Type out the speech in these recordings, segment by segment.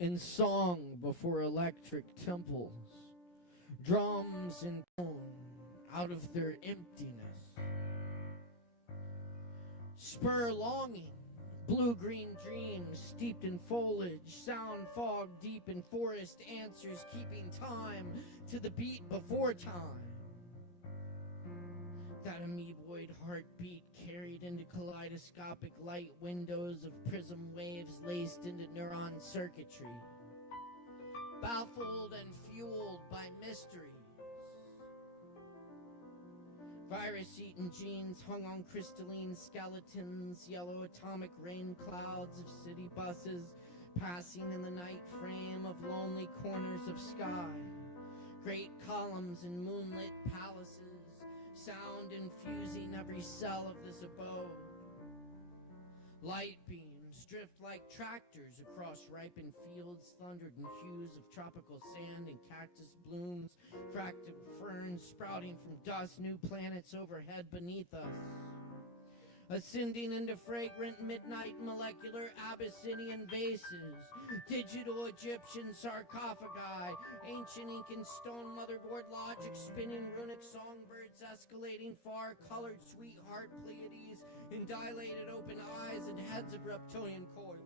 in song before electric temples, drums and tone out of their emptiness. Spur longing, blue-green dreams steeped in foliage, sound fog deep in forest answers, keeping time to the beat before time. That amoeboid heartbeat carried into kaleidoscopic light windows of prism waves laced into neuron circuitry, baffled and fueled by mysteries. Virus-eaten genes hung on crystalline skeletons, yellow atomic rain clouds of city buses passing in the night frame of lonely corners of sky, great columns in moonlit palaces, sound infusing every cell of this abode. Light beams drift like tractors across ripened fields, thundered in hues of tropical sand and cactus blooms, fractured ferns sprouting from dust, new planets overhead beneath us. Ascending into fragrant midnight molecular Abyssinian vases, digital Egyptian sarcophagi, ancient Incan stone motherboard logic, spinning runic songbirds escalating far, colored sweetheart Pleiades, and dilated open eyes and heads of reptilian coils.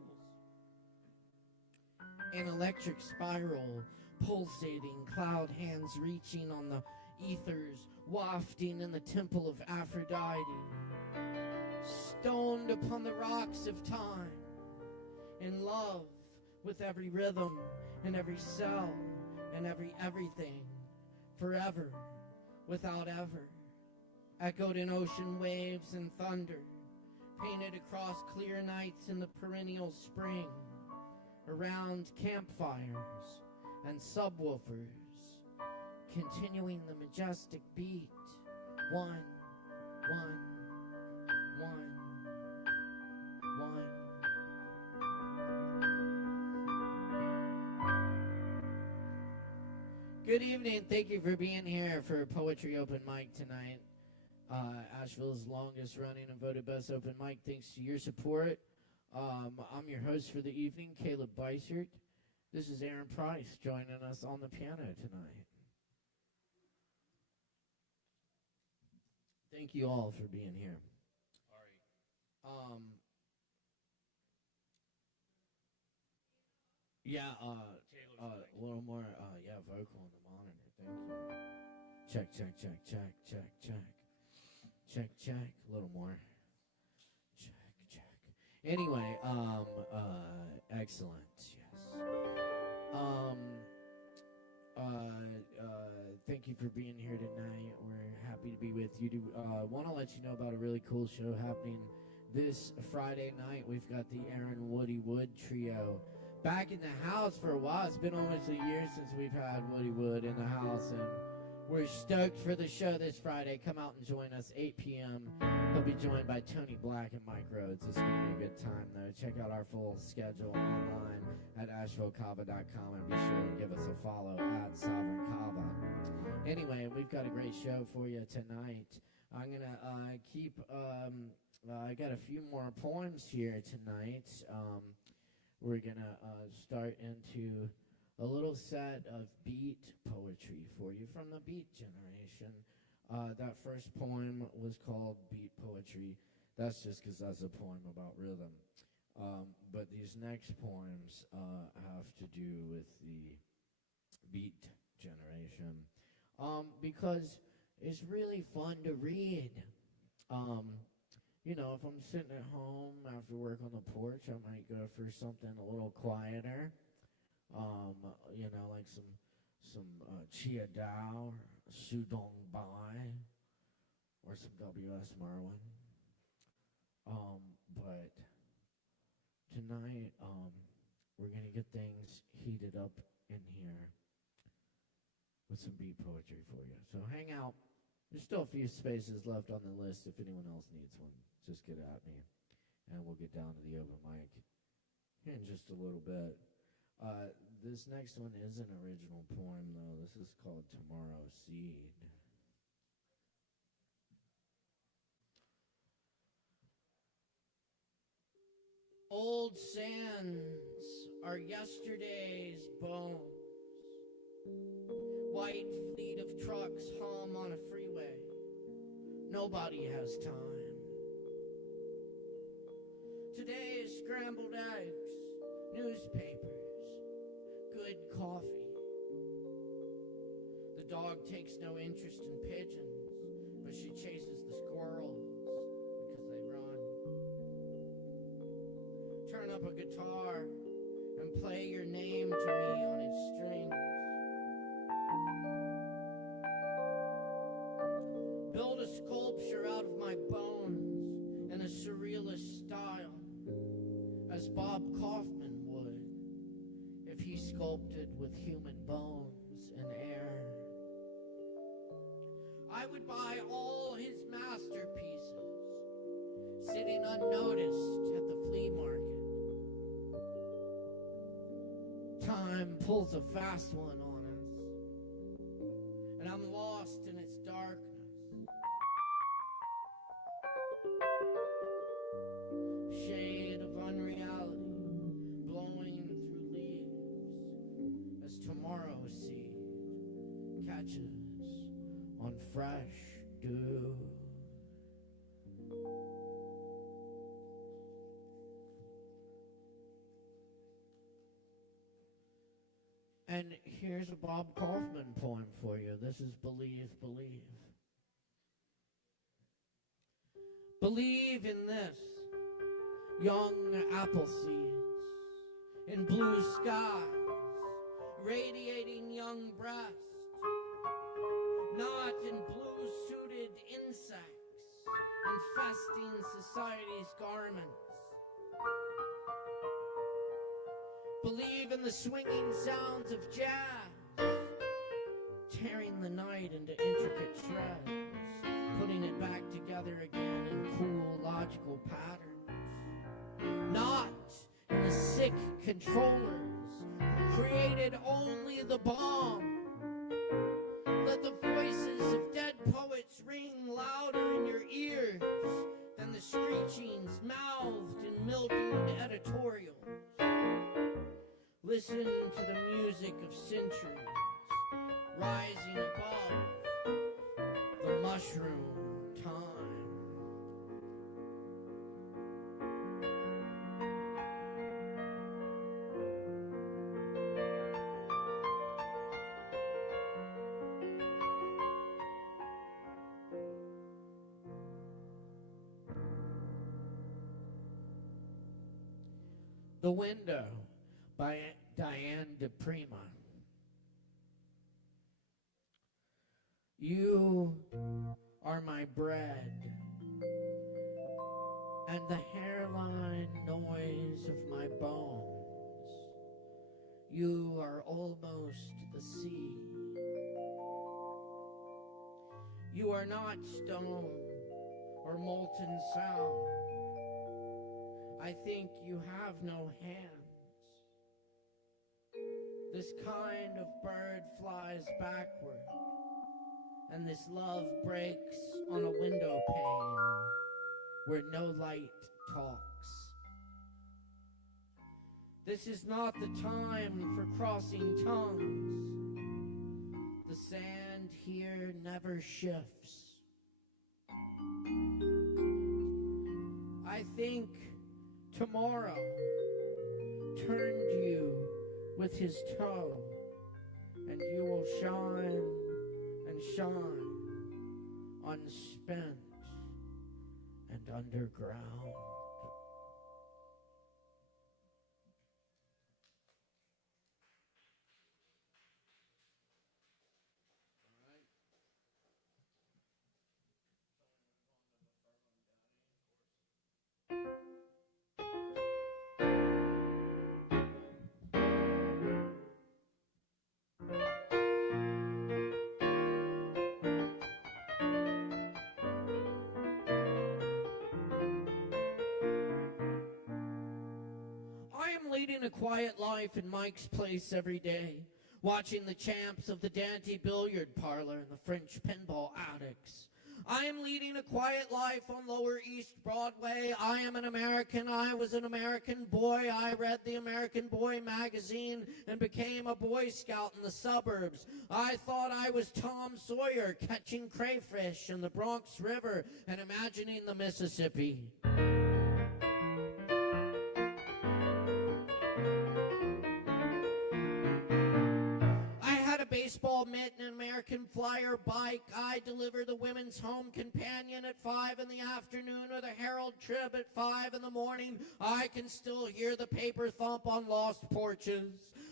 An electric spiral, pulsating, cloud hands reaching on the ethers, wafting in the temple of Aphrodite. Stoned upon the rocks of time, in love with every rhythm and every cell and everything, forever, without ever, echoed in ocean waves and thunder, painted across clear nights in the perennial spring, around campfires and subwoofers, continuing the majestic beat, one, one, one. Good evening. Thank you for being here for Poetry Open Mic tonight. Asheville's longest running and voted best open mic. Thanks to your support. I'm your host for the evening, Caleb Beissert. This is Aaron Price joining us on the piano tonight. Thank you all for being here. Yeah, a little more, vocal on the monitor. Thank you. Check, check, check, check, check, check. Check, check. A little more. Check, check. Anyway, excellent. Yes. Thank you for being here tonight. We're happy to be with you. Want to let you know about a really cool show happening this Friday night. We've got the Aaron Woody Wood Trio back in the house for a while. It's been almost a year since we've had Woody Wood in the house, and we're stoked for the show this Friday. Come out and join us, 8 p.m. He'll be joined by Tony Black and Mike Rhodes. It's going to be a good time, though. Check out our full schedule online at AshevilleKava.com, and be sure to give us a follow at Sovereign Kava. Anyway, we've got a great show for you tonight. I'm going to keep, I got a few more poems here tonight. We're going to start into a little set of beat poetry for you from the Beat generation. That first poem was called Beat Poetry. That's just because that's a poem about rhythm. But these next poems have to do with the Beat generation. Because it's really fun to read. You know, if I'm sitting at home after work on the porch, I might go for something a little quieter. You know, like some Chia Dao, Su Dong Bai, or some W.S. Merwin. But tonight, we're going to get things heated up in here with some beat poetry for you. So hang out. There's still a few spaces left on the list. If anyone else needs one, just get at me, and we'll get down to the open mic here in just a little bit. This next one is an original poem, though. This is called Tomorrow Seed. Old sands are yesterday's bones. White fleet of trucks hum on a freeway. Nobody has time. Today's scrambled eggs, newspapers, good coffee. The dog takes no interest in pigeons, but she chases the squirrels because they run. Turn up a guitar and play your name to me on its strings. Build a sculpture out of my bones in a surrealist style, as Bob Kaufman would if he sculpted with human bones and air. I would buy all his masterpieces, sitting unnoticed at the flea market. Time pulls a fast one on us, and I'm lost in its darkness. Shade of unreality blowing through leaves as tomorrow's seed catches on fresh dew. And here's a Bob Kaufman poem for you. This is Believe, Believe. Believe in this, young apple seeds, in blue skies, radiating young breasts, not in blue-suited insects, infesting society's garments. Believe in the swinging sounds of jazz, tearing the night into intricate shreds, putting it back together again in cool, logical patterns. Not in the sick controllers who created only the bomb. Let the voices of dead poets ring louder in your ears than the screechings mouthed in mildewed editorials. Listen to the music of centuries rising above the mushroom time. The Window by Diane DePrima. You are my bread, and the hairline noise of my bones. You are almost the sea. You are not stone or molten sound. I think you have no hands. This kind of bird flies backward, and this love breaks on a window pane where no light talks. This is not the time for crossing tongues. The sand here never shifts. I think tomorrow turned you with his toe, and you will shine and shine, unspent and underground. Leading a quiet life in Mike's place every day, watching the champs of the Dante billiard parlor and the French pinball addicts I am leading a quiet life on Lower East Broadway. I am an American. I was an American boy. I read the American Boy magazine and became a Boy Scout in the suburbs. I thought I was Tom Sawyer catching crayfish in the Bronx River and imagining the Mississippi. Baseball mitt and an American Flyer bike. I deliver the Women's Home Companion at 5 in the afternoon or the Herald Trib at 5 in the morning. I can still hear the paper thump on lost porches.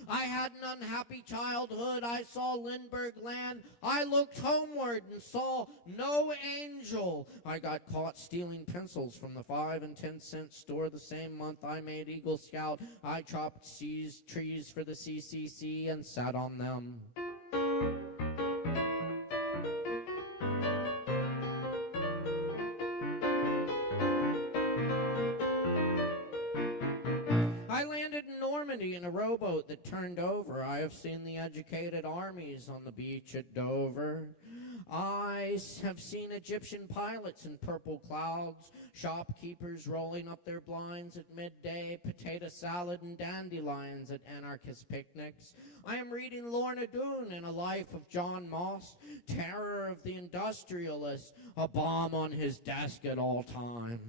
I had an unhappy childhood. I saw Lindbergh land. I looked homeward and saw no angel. I got caught stealing pencils from the 5 and 10 cent store the same month I made Eagle Scout. I chopped trees for the CCC and sat on them. I landed in Normandy in a rowboat that turned over. I have seen the educated armies on the beach at Dover. I have seen Egyptian pilots in purple clouds, shopkeepers rolling up their blinds at midday, potato salad and dandelions at anarchist picnics. I am reading Lorna Doone in A Life of John Moss, terror of the industrialist, a bomb on his desk at all times.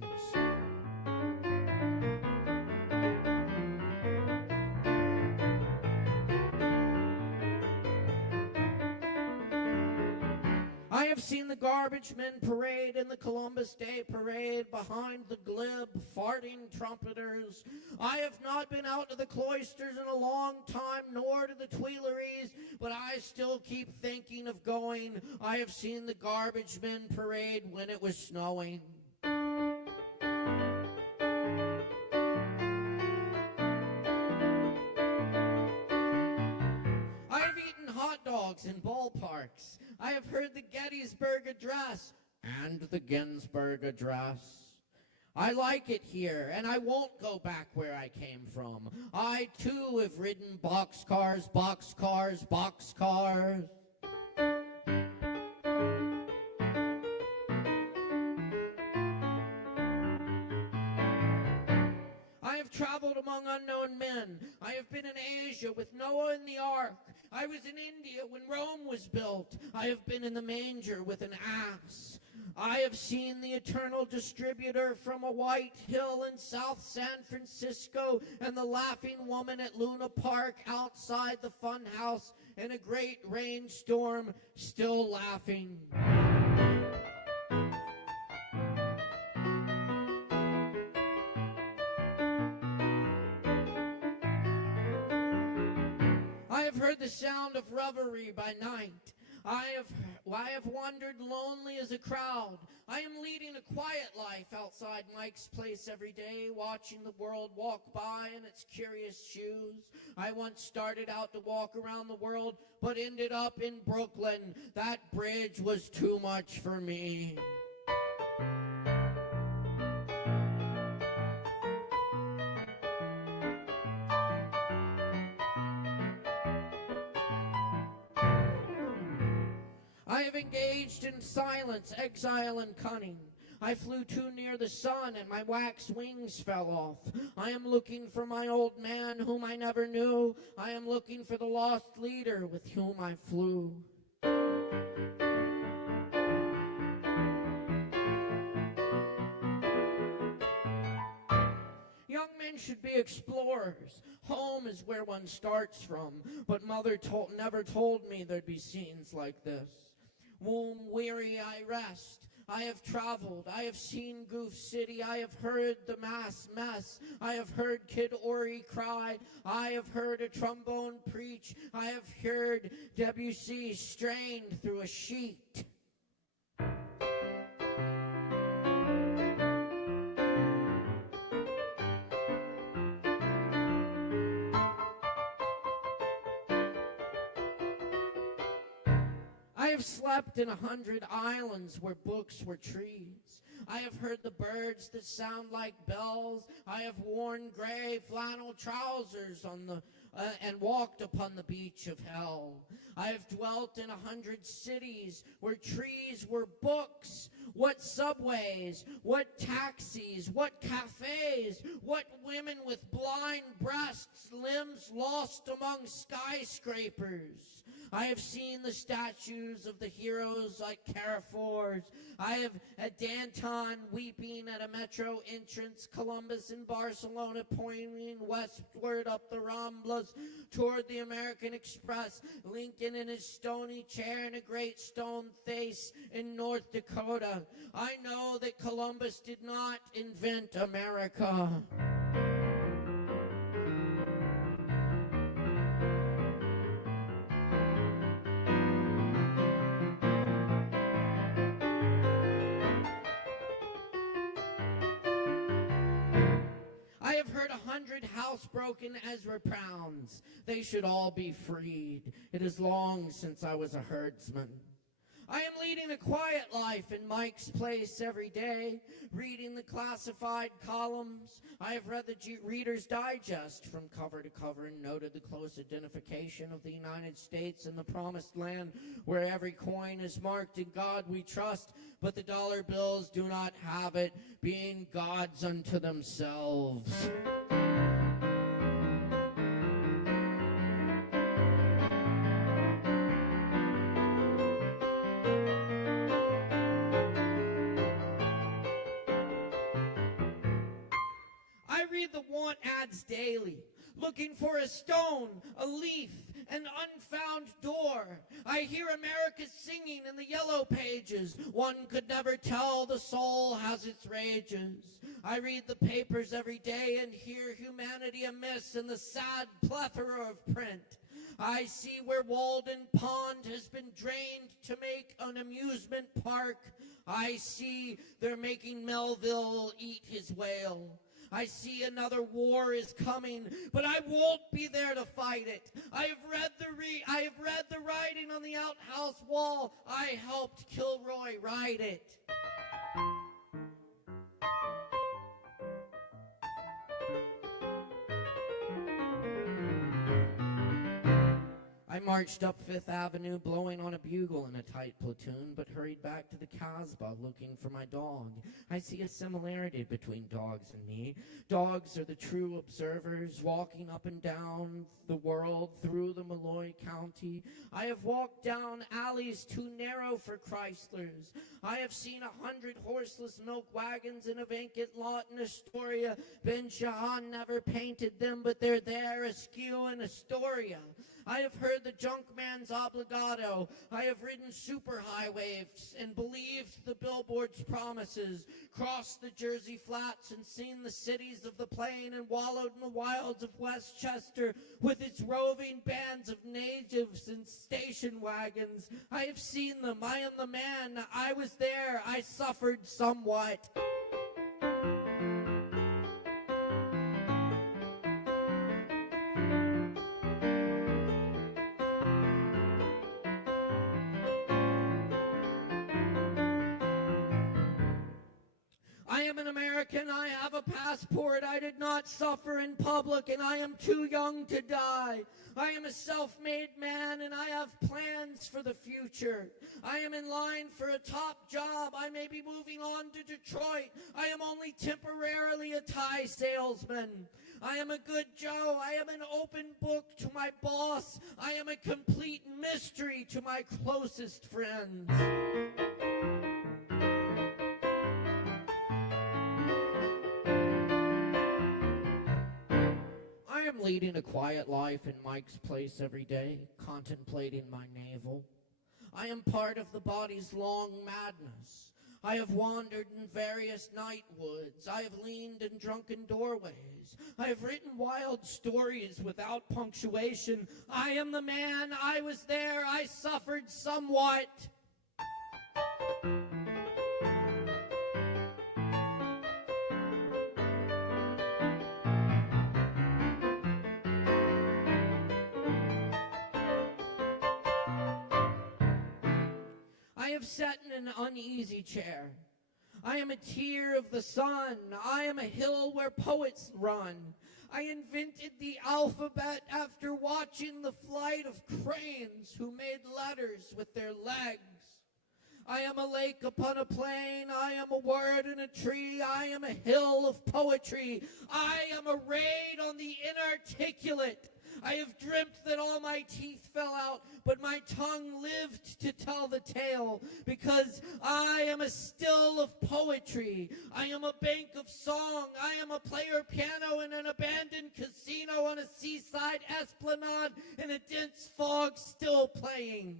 I have seen the garbage men parade in the Columbus Day parade behind the glib, farting trumpeters. I have not been out to the cloisters in a long time, nor to the Tuileries, but I still keep thinking of going. I have seen the garbage men parade when it was snowing. Dogs in ballparks. I have heard the Gettysburg Address and the Ginsburg Address. I like it here, and I won't go back where I came from. I, too, have ridden boxcars, boxcars, boxcars. I have traveled among unknown men. I have been in Asia with Noah in the ark. I was in India when Rome was built. I have been in the manger with an ass. I have seen the eternal distributor from a white hill in South San Francisco and the laughing woman at Luna Park outside the fun house in a great rainstorm, still laughing. I have heard the sound of revelry by night. I have wandered lonely as a crowd. I am leading a quiet life outside Mike's place every day, watching the world walk by in its curious shoes. I once started out to walk around the world, but ended up in Brooklyn. That bridge was too much for me. I have engaged in silence, exile, and cunning. I flew too near the sun, and my wax wings fell off. I am looking for my old man whom I never knew. I am looking for the lost leader with whom I flew. Young men should be explorers. Home is where one starts from, but mother never told me there'd be scenes like this. Womb weary I rest. I have traveled. I have seen Goof City. I have heard the mass mess. I have heard Kid Ory cry. I have heard a trombone preach. I have heard Debussy strained through a sheet. I have slept in 100 islands where books were trees. I have heard the birds that sound like bells. I have worn gray flannel trousers on the and walked upon the beach of hell. I have dwelt in 100 cities where trees were books. What subways, what taxis, what cafes, what women with blind breasts, limbs lost among skyscrapers. I have seen the statues of the heroes like Carrefours. I have at Danton weeping at a metro entrance, Columbus in Barcelona pointing westward up the Ramblas toward the American Express, Lincoln in his stony chair in a great stone face in North Dakota. I know that Columbus did not invent America. I have heard 100 housebroken Ezra Pounds. They should all be freed. It is long since I was a herdsman. I am leading a quiet life in Mike's place every day, reading the classified columns. I have read the Reader's Digest from cover to cover and noted the close identification of the United States and the promised land where every coin is marked "In God We Trust," but the dollar bills do not have it, being gods unto themselves. I read the want ads daily, looking for a stone, a leaf, an unfound door. I hear America singing in the yellow pages. One could never tell, the soul has its rages. I read the papers every day and hear humanity amiss in the sad plethora of print. I see where Walden Pond has been drained to make an amusement park. I see they're making Melville eat his whale. I see another war is coming, but I won't be there to fight it. I have read the writing on the outhouse wall. I helped Kilroy write it. I marched up Fifth Avenue, blowing on a bugle in a tight platoon, but hurried back to the Casbah looking for my dog. I see a similarity between dogs and me. Dogs are the true observers, walking up and down the world through the Malloy County. I have walked down alleys too narrow for Chryslers. I have seen 100 horseless milk wagons in a vacant lot in Astoria. Ben Shahar never painted them, but they're there askew in Astoria. I have heard the junk man's obligato. I have ridden superhighways and believed the billboard's promises, crossed the Jersey Flats and seen the cities of the plain and wallowed in the wilds of Westchester with its roving bands of natives and station wagons. I have seen them. I am the man. I was there. I suffered somewhat. I am an American, I have a passport, I did not suffer in public, and I am too young to die. I am a self-made man, and I have plans for the future. I am in line for a top job. I may be moving on to Detroit. I am only temporarily a tie salesman. I am a good Joe. I am an open book to my boss. I am a complete mystery to my closest friends. I am leading a quiet life in Mike's place every day, contemplating my navel. I am part of the body's long madness. I have wandered in various night woods. I have leaned in drunken doorways. I have written wild stories without punctuation. I am the man. I was there. I suffered somewhat. I have sat in an uneasy chair. I am a tear of the sun. I am a hill where poets run. I invented the alphabet after watching the flight of cranes who made letters with their legs. I am a lake upon a plain. I am a word in a tree. I am a hill of poetry. I am a raid on the inarticulate. I have dreamt that all my teeth fell out, but my tongue lived to tell the tale, because I am a still of poetry. I am a bank of song. I am a player piano in an abandoned casino on a seaside esplanade in a dense fog still playing.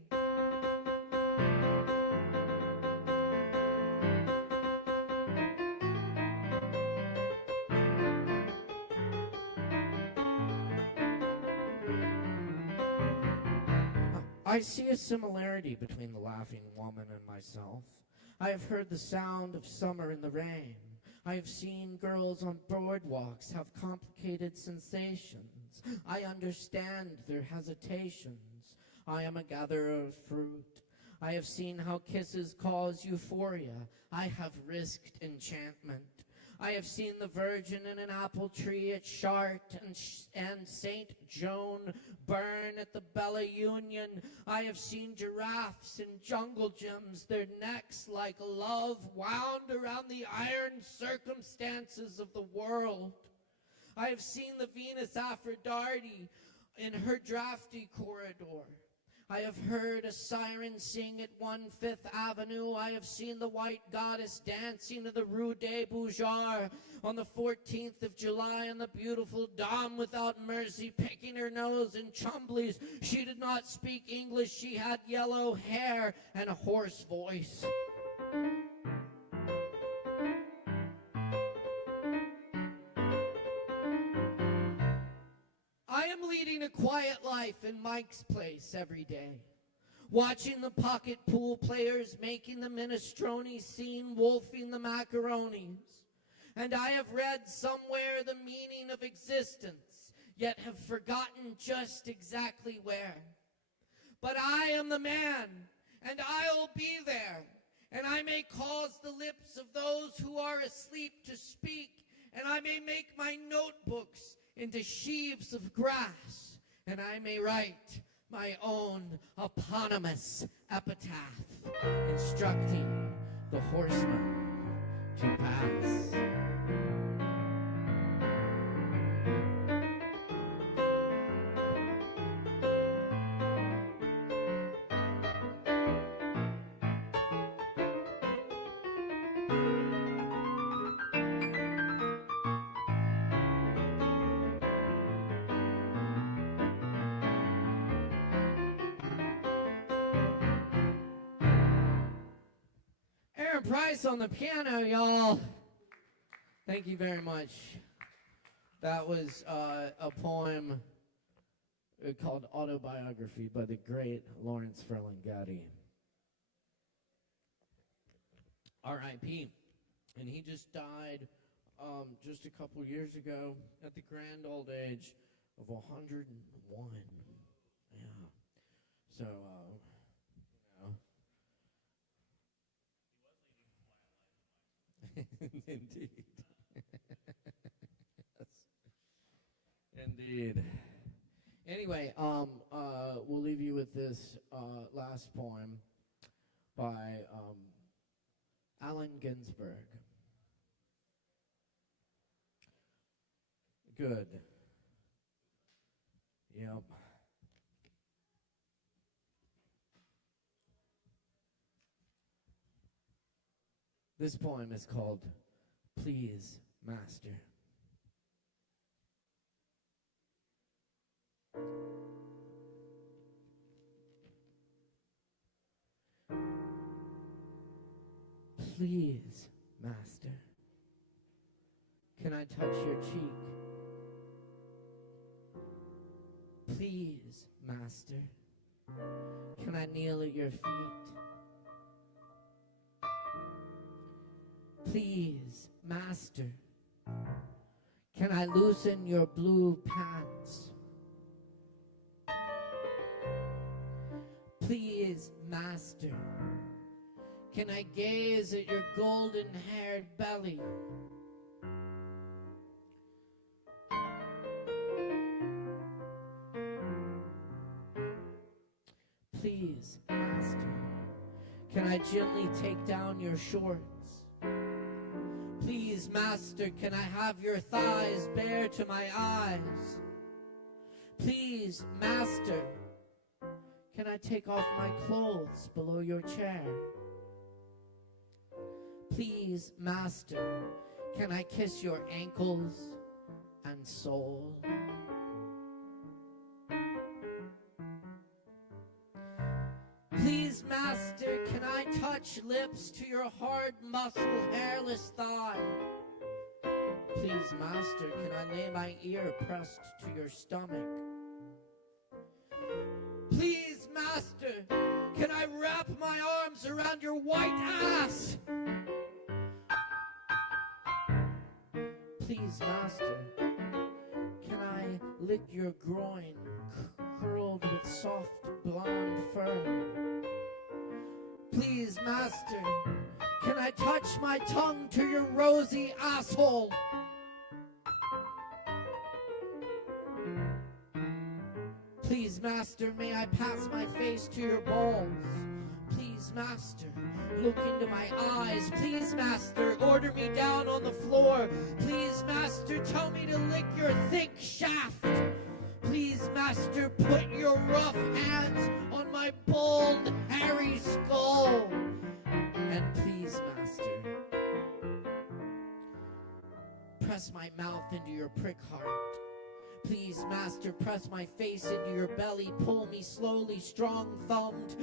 I see a similarity between the laughing woman and myself. I have heard the sound of summer in the rain. I have seen girls on boardwalks have complicated sensations. I understand their hesitations. I am a gatherer of fruit. I have seen how kisses cause euphoria. I have risked enchantment. I have seen the Virgin in an apple tree at Chartres and St. Joan burn at the Bella Union. I have seen giraffes in jungle gyms, their necks like love wound around the iron circumstances of the world. I have seen the Venus Aphrodite in her drafty corridor. I have heard a siren sing at 1/5 Avenue. I have seen the white goddess dancing to the Rue des Bougeards on the 14th of July, and the beautiful Dame without mercy picking her nose in Chumbley's. She did not speak English. She had yellow hair and a hoarse voice. I am leading a quiet life in Mike's place every day, watching the pocket pool players making the minestrone scene, wolfing the macaronis. And I have read somewhere the meaning of existence, yet have forgotten just exactly where. But I am the man, and I'll be there, and I may cause the lips of those who are asleep to speak, and I may make my notebooks into sheaves of grass, and I may write my own eponymous epitaph, instructing the horseman to pass. Price on the piano, y'all. Thank you very much. That was a poem called Autobiography by the great Lawrence Ferlinghetti. R.I.P. And he just died just a couple years ago at the grand old age of 101. Yeah. So, Indeed. Yes. Indeed. Anyway, we'll leave you with this last poem by Allen Ginsberg. Good. Yep. This poem is called Please, Master. Please, Master, can I touch your cheek? Please, Master, can I kneel at your feet? Please, Master, can I loosen your blue pants? Please, Master, Can I gaze at your golden-haired belly? Please, master, can I gently take down your shorts? Please, master, can I have your thighs bare to my eyes? Please, master, can I take off my clothes below your chair? Please, master, can I kiss your ankles and sole? Please, master, can I touch lips to your hard muscle, hairless thigh? Please, master, can I lay my ear pressed to your stomach? Please, master, can I wrap my arms around your white ass? Please, master, can I lick your groin curled with soft blonde fur? Please, master, can I touch my tongue to your rosy asshole? Please, master, may I pass my face to your balls? Please, master, look into my eyes. Please, master, order me down on the floor. Please, master, tell me to lick your thick shaft. Please, master, put your rough hands on my bald, hairy skull. And please, master, press my mouth into your prick heart. Please, master, press my face into your belly. Pull me slowly, strong-thumbed,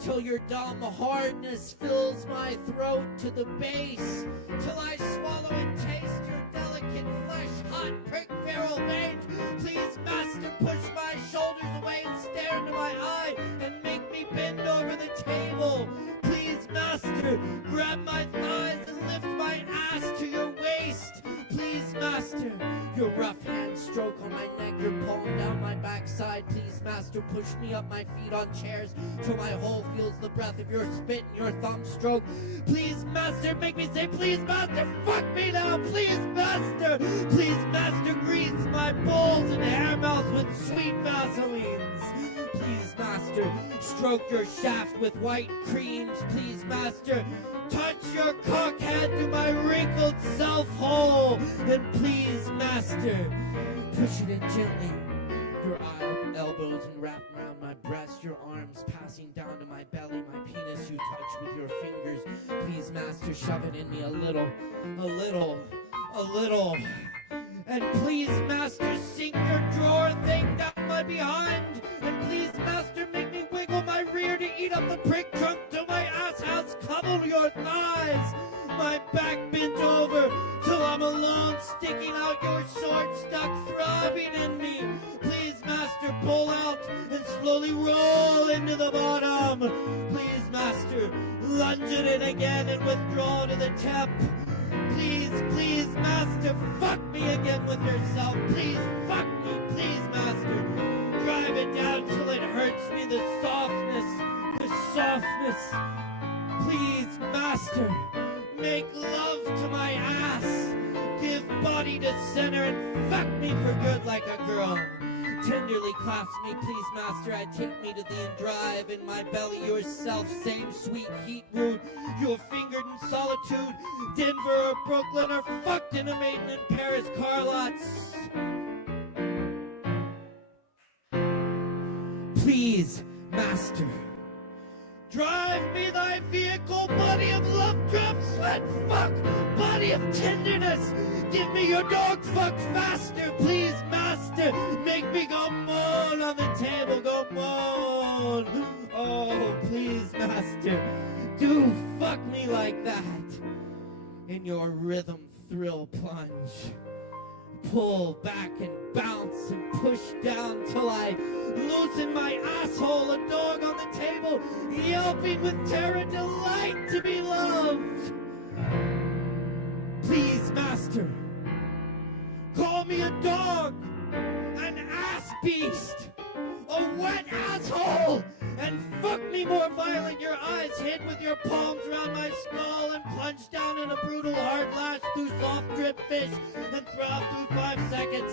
till your dumb hardness fills my throat to the base, till I swallow and taste your delicate flesh, hot prick feral veins. Please, master, push my shoulders away and stare into my eye and make me bend over the table. Please, master, grab my thighs and lift my ass to your waist. Please, master, your rough hand stroke on my neck, your palm down my backside. Please, master, push me up my feet on chairs till my hole feels the breath of your spit and your thumb stroke. Please, master, make me say, please, master, fuck me now. Please, master, grease my balls and hair mouths with sweet Vaselines. Please, master, stroke your shaft with white creams. Please, master, touch your cockhead to my wrinkled self-hole. And please, master, push it in gently. Your elbows and wrap around my breast, your arms passing down to my belly, my penis you touch with your fingers. Please, master, shove it in me a little. And please, master, sink your drawer thing down my behind. And please, master, make me wiggle my rear to eat up the prick trunk till my ass has covered your thighs. My back bent over till I'm alone, sticking out your sword stuck throbbing in me. Please, master, pull out and slowly roll into the bottom. Please, master, lunge at it again and withdraw to the tip. Please, master, fuck me again with yourself. Please, fuck me, please, master. Drive it down till it hurts me, the softness. Please, master, make love to my ass. Give body to center and fuck me for good like a girl. Tenderly clasp me, please, master. I take me to the end drive in my belly. Yourself, same sweet heat root. You're fingered in solitude. Denver or Brooklyn or fucked in a maiden in Paris car lots. Please, master, drive me thy vehicle, body of love, drop, sweat, fuck, body of tenderness. Give me your dog fuck faster, please, master. Make me go moan on the table, go moan. Oh, please, master, do fuck me like that. In your rhythm thrill plunge. Pull back and bounce and push down till I loosen my asshole, a dog on the table, yelping with terror, delight to be loved. Please, master, call me a dog, an ass beast, a wet asshole, and fuck me more violent, your eyes hid with your your palms around my skull and plunge down in a brutal hard lash through soft drip fish and throb through 5 seconds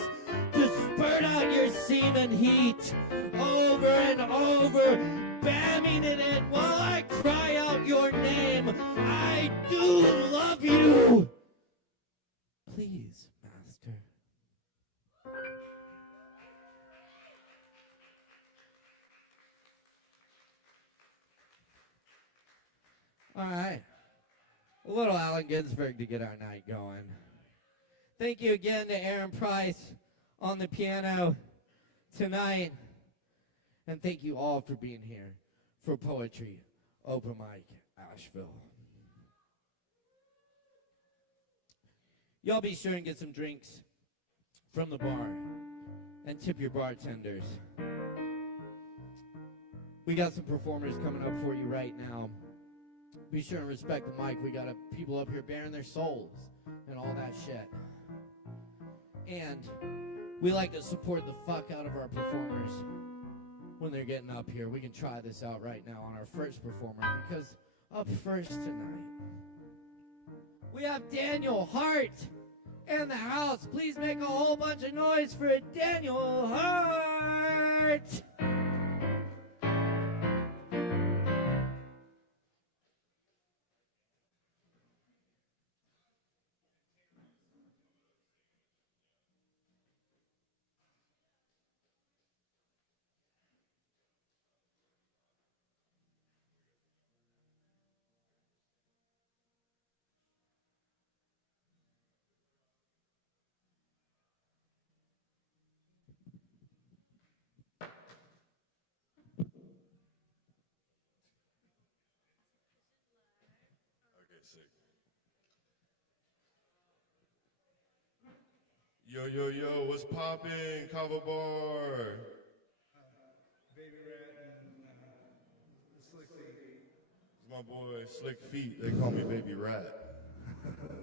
to spurt out your semen heat over and over, bamming it in while I cry out your name. I do love you. Please, master. All right. A little Allen Ginsberg to get our night going. Thank you again to Aaron Price on the piano tonight. And thank you all for being here for Poetry Open Mic Asheville. Y'all be sure and get some drinks from the bar and tip your bartenders. We got some performers coming up for you right now. Be sure and respect the mic. We got people up here bearing their souls and all that shit. And we like to support the fuck out of our performers when they're getting up here. We can try this out right now on our first performer, because up first tonight, we have Daniel Hart in the house. Please make a whole bunch of noise for Daniel Hart. Yo, yo, yo, what's poppin'? Kava bar. Baby Rat and Slick Feet. It's my boy, Slick Feet. They call me Baby Rat.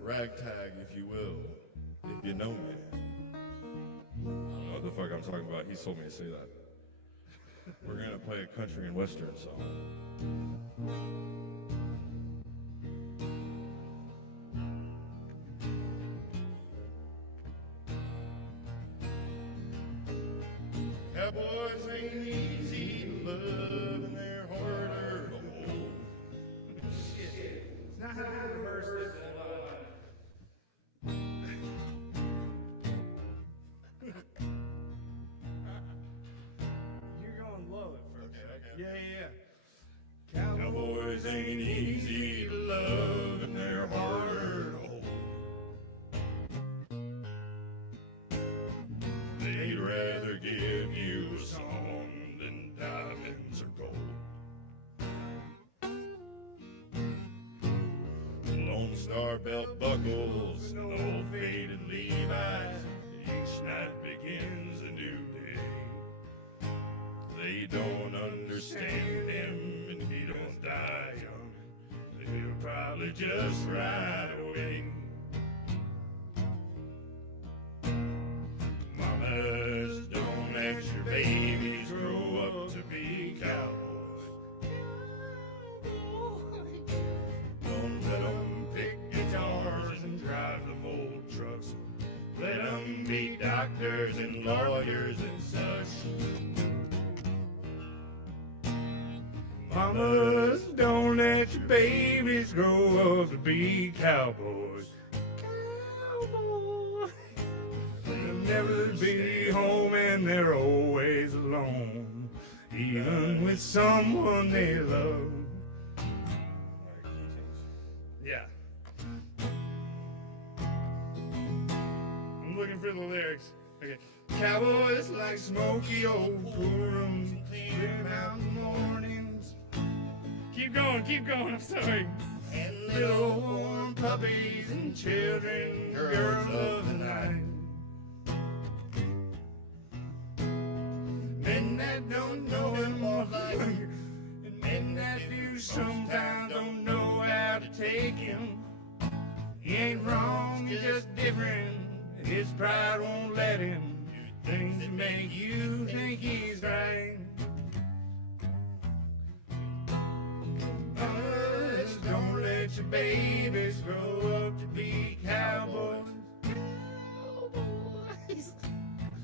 Ragtag, if you will, if you know me. I don't know what the fuck I'm talking about. He told me to say that. We're gonna play a country and western song. Cowboys ain't easy to love and they're harder to hold. It's not how to reverse this. You're going low at first. Okay. Yeah. Cowboys ain't easy to love and they're harder to hold. They'd rather give you a song than diamonds or gold. Lone Star belt buckles and old faded Levi's. Each night begins a new day. They don't understand him and he don't die young. They'll probably just ride away. Mamas, don't let your babies grow up to be cowboys. Don't let them pick guitars and drive them old trucks. Let them be doctors and lawyers and such. Mamas, don't let your babies grow up to be cowboys. Cowboys. They'll never be home and they're always alone, even with someone they love. Yeah. I'm looking for the lyrics. Okay. Cowboys like smoky old poorums and clear mountain mornings. Keep going, I'm sorry. And little warm puppies and children, girls of the night. Men that don't know him and men that do sometimes don't know how to take him. He ain't wrong, he's just different. His pride won't let him do things that make you think he's right. Mamas, let your babies grow up to be cowboys.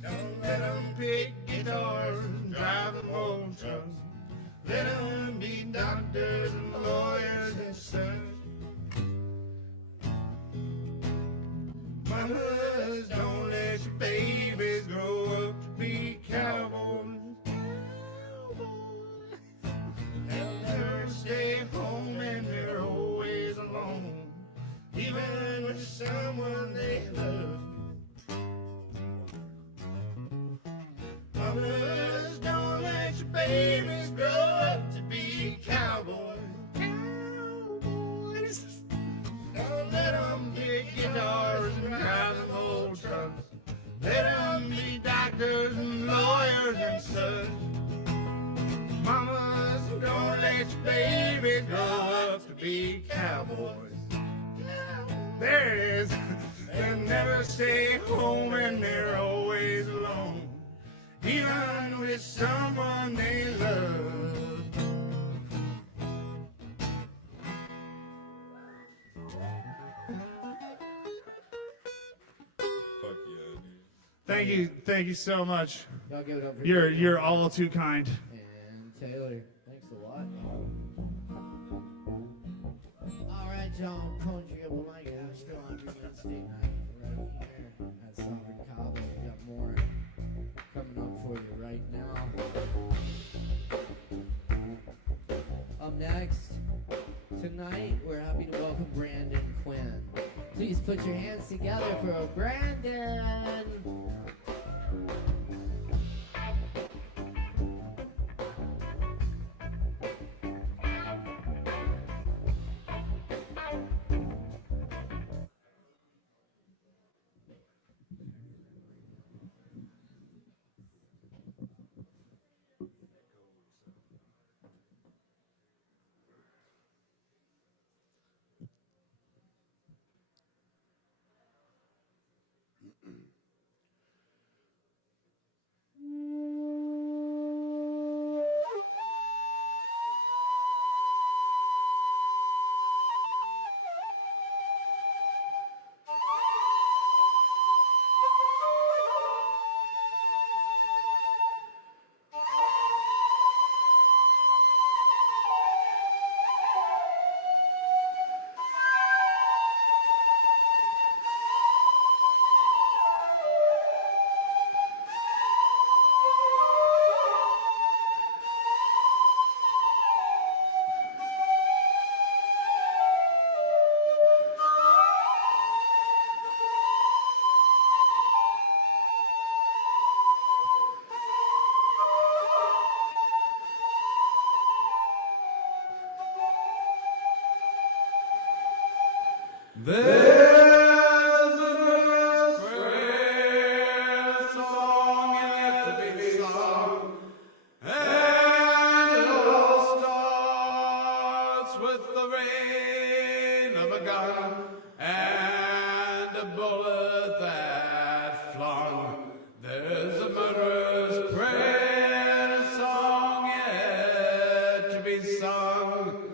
Don't let them pick guitars and drive them old trucks. Let them be doctors and lawyers and such. Mamas, don't let your babies grow up to be cowboys. They'll never stay home and they're always alone, even with someone they love. Mamas, don't let your babies grow up to be cowboys. Cowboys. Don't let them pick guitars and drive them old trucks. Let them be doctors and lawyers and such. Mamas, don't let your babies grow up to be cowboys. There is, they'll never stay home and they're always alone, even with someone they love. Fuck yeah, dude. Thank you so much. Y'all give it up for You're all too kind. And Taylor, thanks a lot. All right, y'all. Country up with Mike Asheville on your Wednesday night right here at Sovereign Kava. We got more coming up for you right now. Up next, tonight, we're happy to welcome Brandon Quinn. Please put your hands together for Brandon. There's a prayer song yet to be sung, and it all starts with the rain of a gun and a bullet that flung. There's a murderer's prayer song yet to be sung,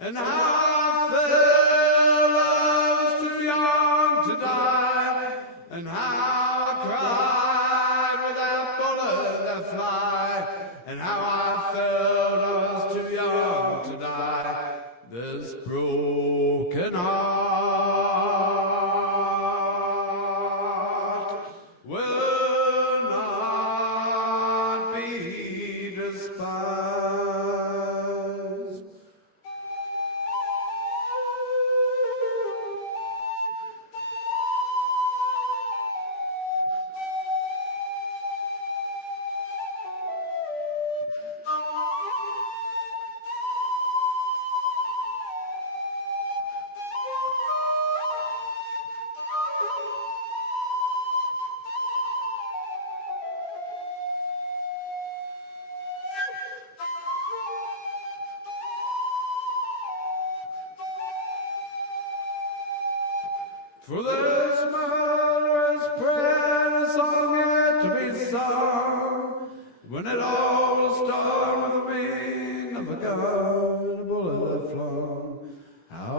and how and how I cried with that bullet that fly, and how I felt I was too young to die. This broken heart will not be despised. For this murderous prayer, a song yet to be sung, when it all started with the ring of a gun and a bullet flung. How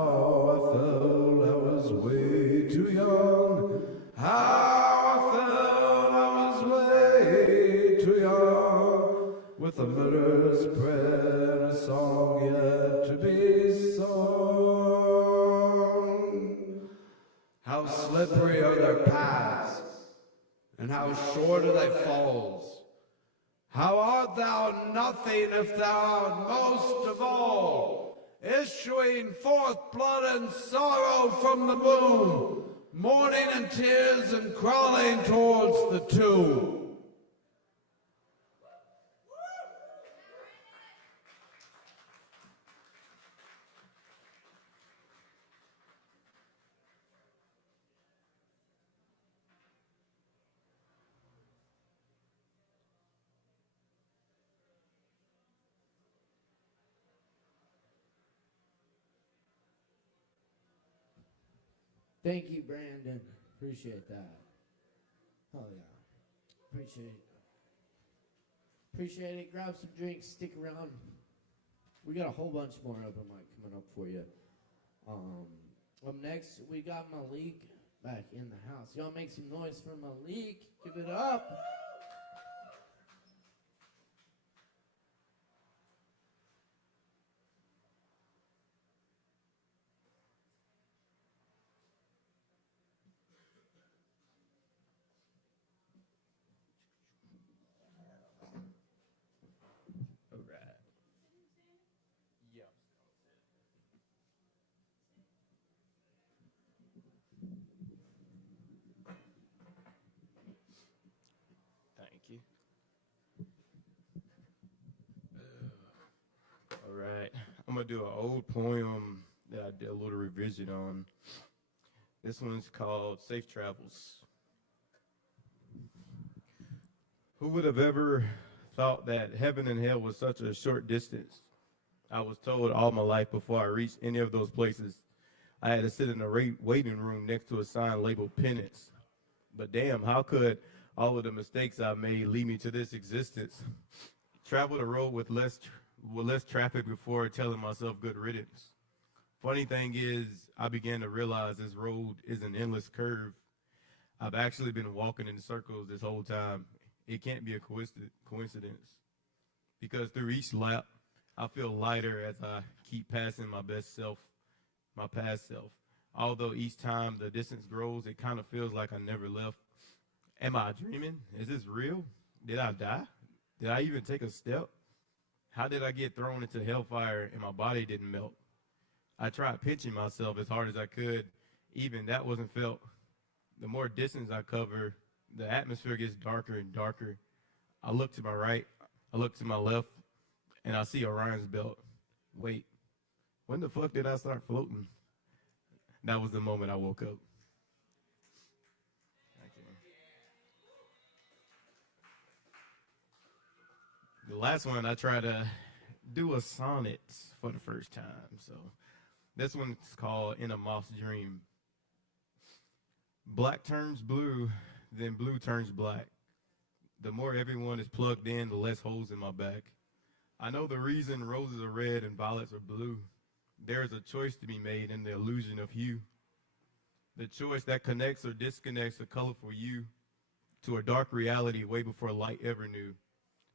song. How slippery are their paths, and how short are their falls. How art thou nothing if thou art most of all, issuing forth blood and sorrow from the womb, mourning and tears and crawling towards the tomb. Thank you, Brandon. Appreciate that. Oh, yeah. Appreciate it. Appreciate it. Grab some drinks. Stick around. We got a whole bunch more open mic coming up for you. Up next, we got Malik back in the house. Y'all make some noise for Malik. Give it up. Alright, I'm gonna do an old poem that I did a little revision on. This one's called Safe Travels. Who would have ever thought that heaven and hell was such a short distance? I was told all my life before I reached any of those places, I had to sit in a waiting room next to a sign labeled penance. But damn, how could all of the mistakes I made lead me to this existence? Travel the road with less traffic before telling myself good riddance. Funny thing is, I began to realize this road is an endless curve. I've actually been walking in circles this whole time. It can't be a coincidence. Because through each lap, I feel lighter as I keep passing my best self, my past self. Although each time the distance grows, it kind of feels like I never left. Am I dreaming? Is this real? Did I die? Did I even take a step? How did I get thrown into hellfire and my body didn't melt? I tried pinching myself as hard as I could. Even that wasn't felt. The more distance I cover, the atmosphere gets darker and darker. I look to my right, I look to my left, and I see Orion's belt. Wait, when the fuck did I start floating? That was the moment I woke up. The last one, I tried to do a sonnet for the first time. So this one's called In a Moth's Dream. Black turns blue, then blue turns black. The more everyone is plugged in, the less holes in my back. I know the reason roses are red and violets are blue. There is a choice to be made in the illusion of hue. The choice that connects or disconnects a colorful you to a dark reality way before light ever knew.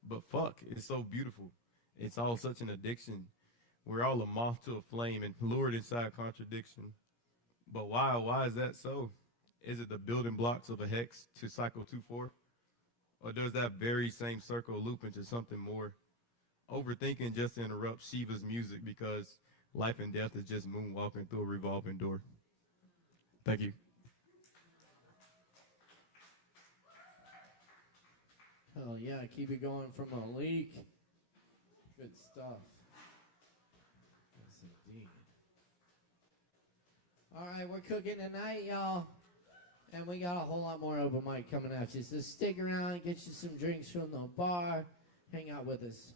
But fuck, it's so beautiful. It's all such an addiction. We're all a moth to a flame and lured inside contradiction. But why is that so? Is it the building blocks of a hex to cycle 2-4? Or does that very same circle loop into something more? Overthinking just interrupts Shiva's music because life and death is just moonwalking through a revolving door. Thank you. Hell yeah, keep it going from Malik. Good stuff. Yes, indeed. All right, we're cooking tonight, y'all. And we got a whole lot more open mic coming at you. So stick around, get you some drinks from the bar. Hang out with us.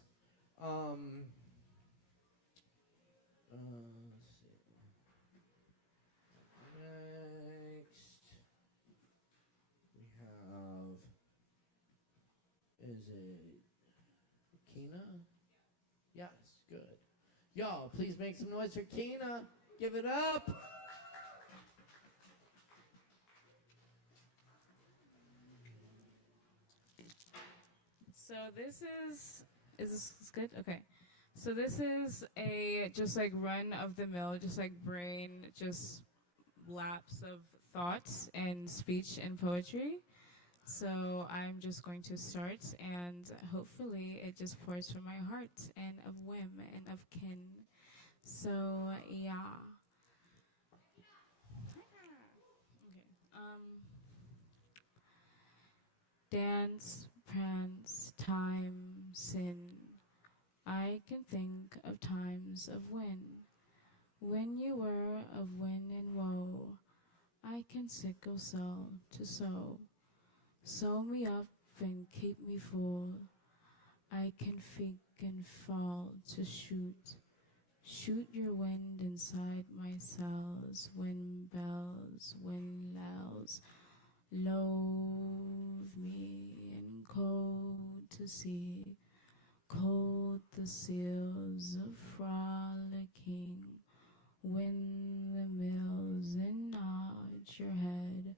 Let's see. Next, we have, is it Keena? Yes, good. Y'all, please make some noise for Keena. Give it up. So this is this good? Okay. So this is a just like run of the mill, just like brain, just lapse of thoughts and speech and poetry. So I'm just going to start, and hopefully it just pours from my heart and of whim and of kin. So yeah. Okay. Dance, prance, time, sin. I can think of times of when you were of win and woe. I can sickle sow to sow me up and keep me full. I can fig and fall to shoot your wind inside my cells, wind bells, wind lulls, love me and cold to see, cold the seals of frolicking, windmills and nod your head.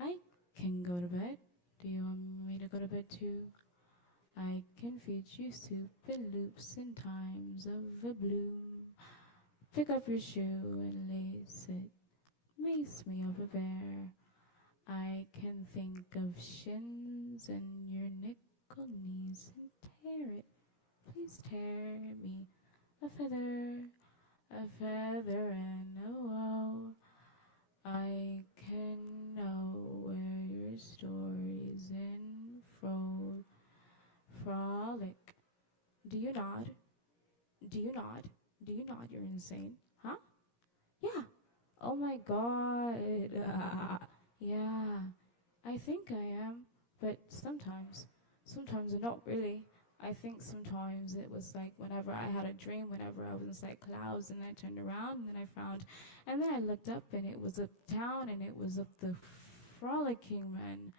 I can go to bed. Do you want me to go to bed too? I can feed you soup and loops in times of a bloom. Pick up your shoe and lace it. Mace me of a bear. I can think of shins and your nickel knees and tear it. Please tear me a feather and a woe. I can know where your stories in frolic. Do you nod? Do you nod? Do you nod? You're insane. Huh? Yeah. Oh my god. Yeah. I think I am, but sometimes I don't really. I think sometimes it was like whenever I had a dream, whenever I was inside clouds, and I turned around and then I looked up and it was a town and it was of the frolicking men.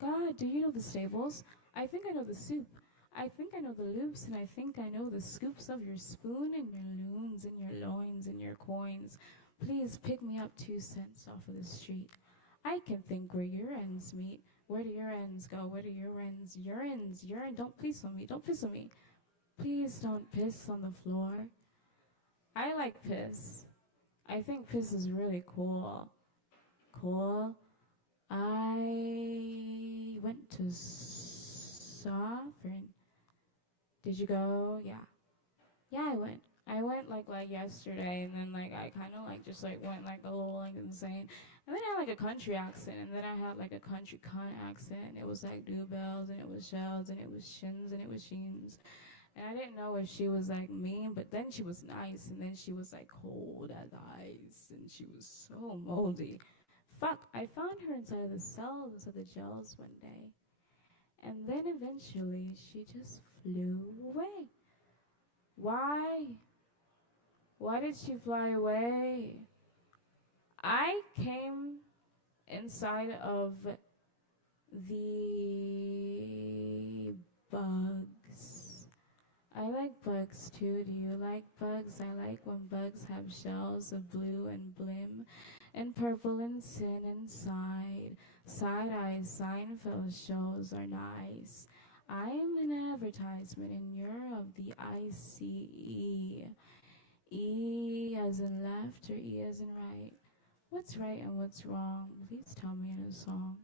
God, do you know the stables? I think I know the soup. I think I know the loops, and I think I know the scoops of your spoon and your loons and your loins and your coins. Please pick me up 2 cents off of the street. I can think where your ends meet. Where do your ends go? Where do your ends? Urine. Don't piss on me. Don't piss on me. Please don't piss on the floor. I like piss. I think piss is really cool. Cool. I went to Sovereign. Did you go? Yeah. Yeah, I went. I went like yesterday, and then like I kind of like just like went like a little like insane, and then I had like a country accent, and then I had like a country cunt accent, and it was like doorbells, and it was shells, and it was shins, and it was sheens, and I didn't know if she was like mean, but then she was nice, and then she was like cold as ice, and she was so moldy. Fuck, I found her inside of the cells, inside the gels one day, and then eventually she just flew away. Why? Why did she fly away? I came inside of the bugs. I like bugs too. Do you like bugs? I like when bugs have shells of blue and blim and purple and sin inside. Side-eye Seinfeld shows are nice. I'm an advertisement and you're of the ICE. E as in left or E as in right? What's right and what's wrong? Please tell me in a song.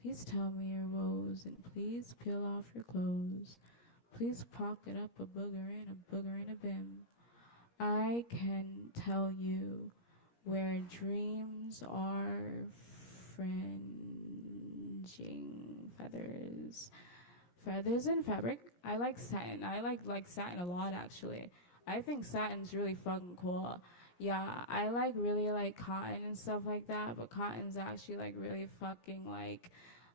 Please tell me your woes, and please peel off your clothes. Please pocket up a booger and a bim. I can tell you where dreams are fringing feathers and fabric. I like satin. I like satin a lot, actually. I think satin's really fucking cool. Yeah, I like really like cotton and stuff like that, but cotton's actually like really fucking like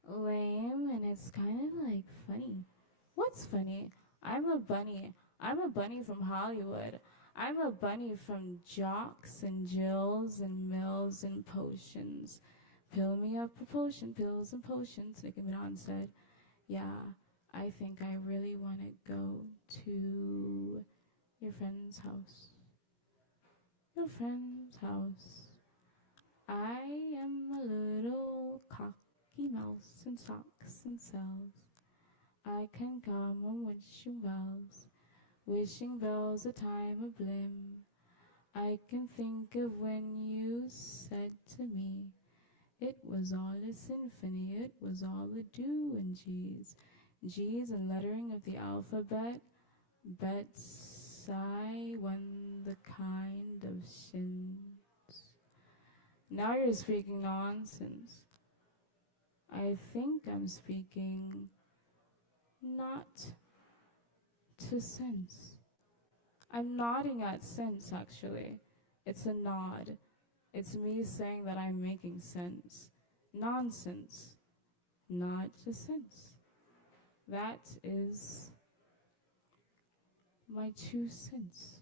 lame, and it's kind of like funny. What's funny? I'm a bunny. I'm a bunny from Hollywood. I'm a bunny from jocks and jills and mills and potions. Pill me up a potion, pills and potions, Nicki Minaj said. Yeah, I think I really want to go to your friend's house. Your friend's house. I am a little cocky mouse in socks and cells. I can come on wishing wells Wishing bells a time of blim. I can think of when you said to me, it was all a symphony, it was all a do and G's. G's and lettering of the alphabet. Bets I won the kind of shins. Now you're speaking nonsense. I think I'm speaking not to sense. I'm nodding at sense, actually. It's a nod. It's me saying that I'm making sense. Nonsense. Not to sense. That is my 2 cents.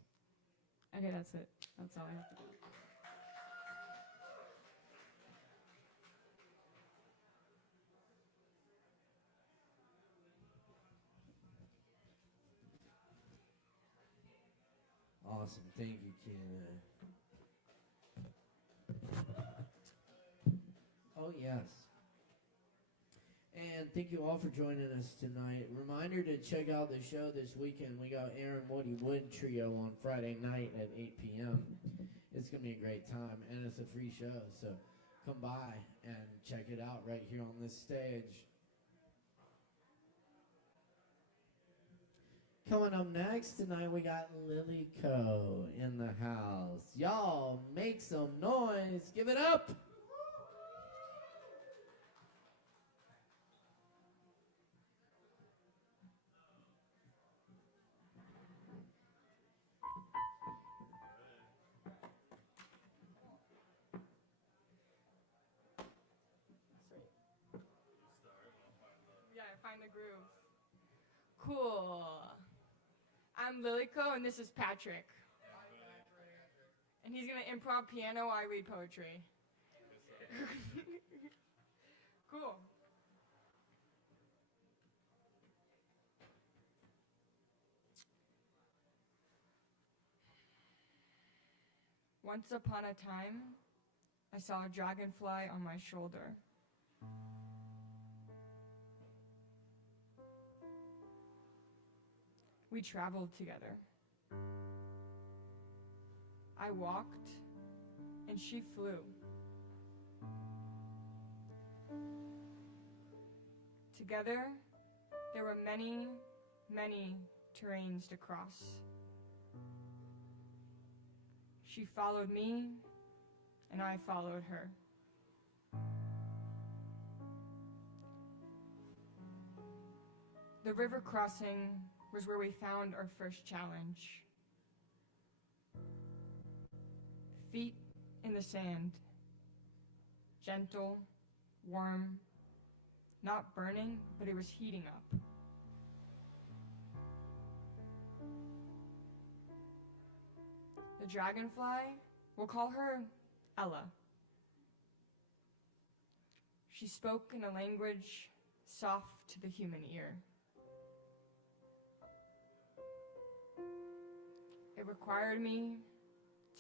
Okay, that's it. That's all I have to do. Awesome. Thank you, Kiana. Oh, yes. And thank you all for joining us tonight. Reminder to check out the show this weekend. We got Aaron Woody Wood Trio on Friday night at 8 p.m. It's going to be a great time, and it's a free show. So come by and check it out right here on this stage. Coming up next tonight, we got Lily Co. in the house. Y'all make some noise. Give it up. Yeah, find the groove. Cool. I'm Liliko, and this is Patrick. And he's going to improv piano while I read poetry. Cool. Once upon a time, I saw a dragonfly on my shoulder. We traveled together. I walked, and she flew. Together, there were many, many terrains to cross. She followed me, and I followed her. The river crossing was where we found our first challenge. Feet in the sand, gentle, warm, not burning, but it was heating up. The dragonfly, we'll call her Ella. She spoke in a language soft to the human ear. It required me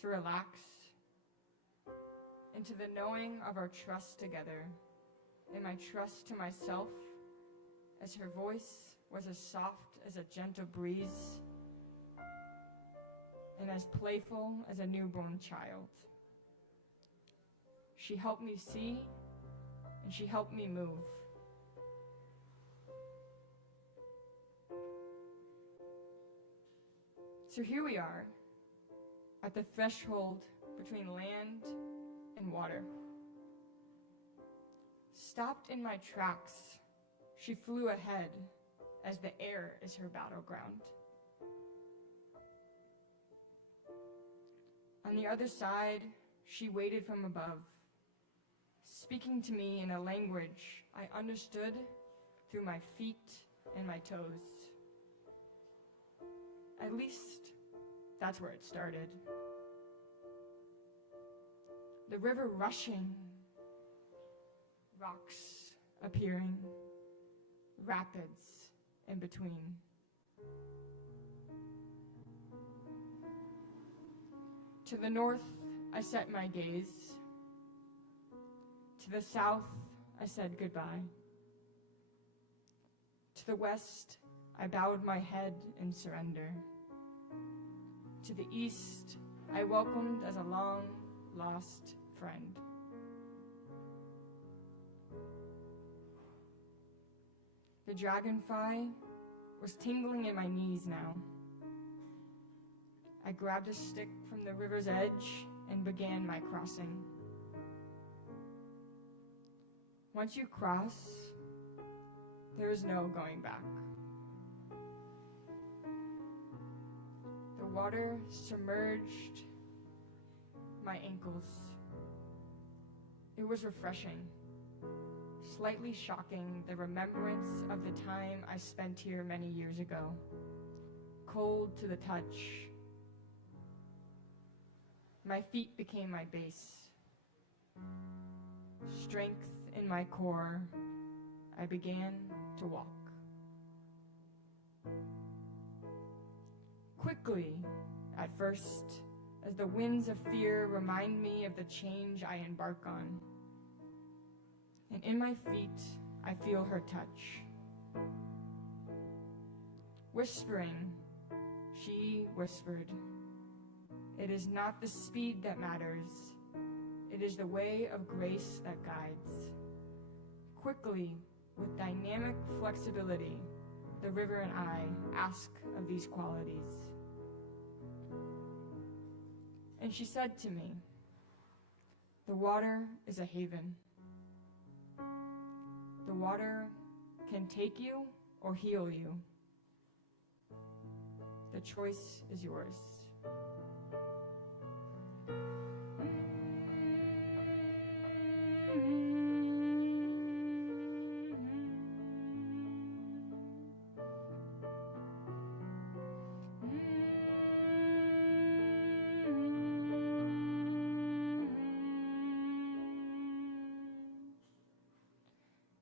to relax into the knowing of our trust together and my trust to myself as her voice was as soft as a gentle breeze and as playful as a newborn child. She helped me see and she helped me move. So here we are, at the threshold between land and water. Stopped in my tracks, she flew ahead as the air is her battleground. On the other side, she waited from above, speaking to me in a language I understood through my feet and my toes. At least, that's where it started. The river rushing, rocks appearing, rapids in between. To the north, I set my gaze. To the south, I said goodbye. To the west, I bowed my head in surrender. To the east, I welcomed as a long-lost friend. The dragonfly was tingling in my knees now. I grabbed a stick from the river's edge and began my crossing. Once you cross, there is no going back. The water submerged my ankles. It was refreshing, slightly shocking, the remembrance of the time I spent here many years ago, cold to the touch. My feet became my base. Strength in my core, I began to walk. Quickly, at first, as the winds of fear remind me of the change I embark on. And in my feet, I feel her touch. Whispering, she whispered, "It is not the speed that matters. It is the way of grace that guides." Quickly, with dynamic flexibility, the river and I ask of these qualities. And she said to me, "The water is a haven. The water can take you or heal you. The choice is yours."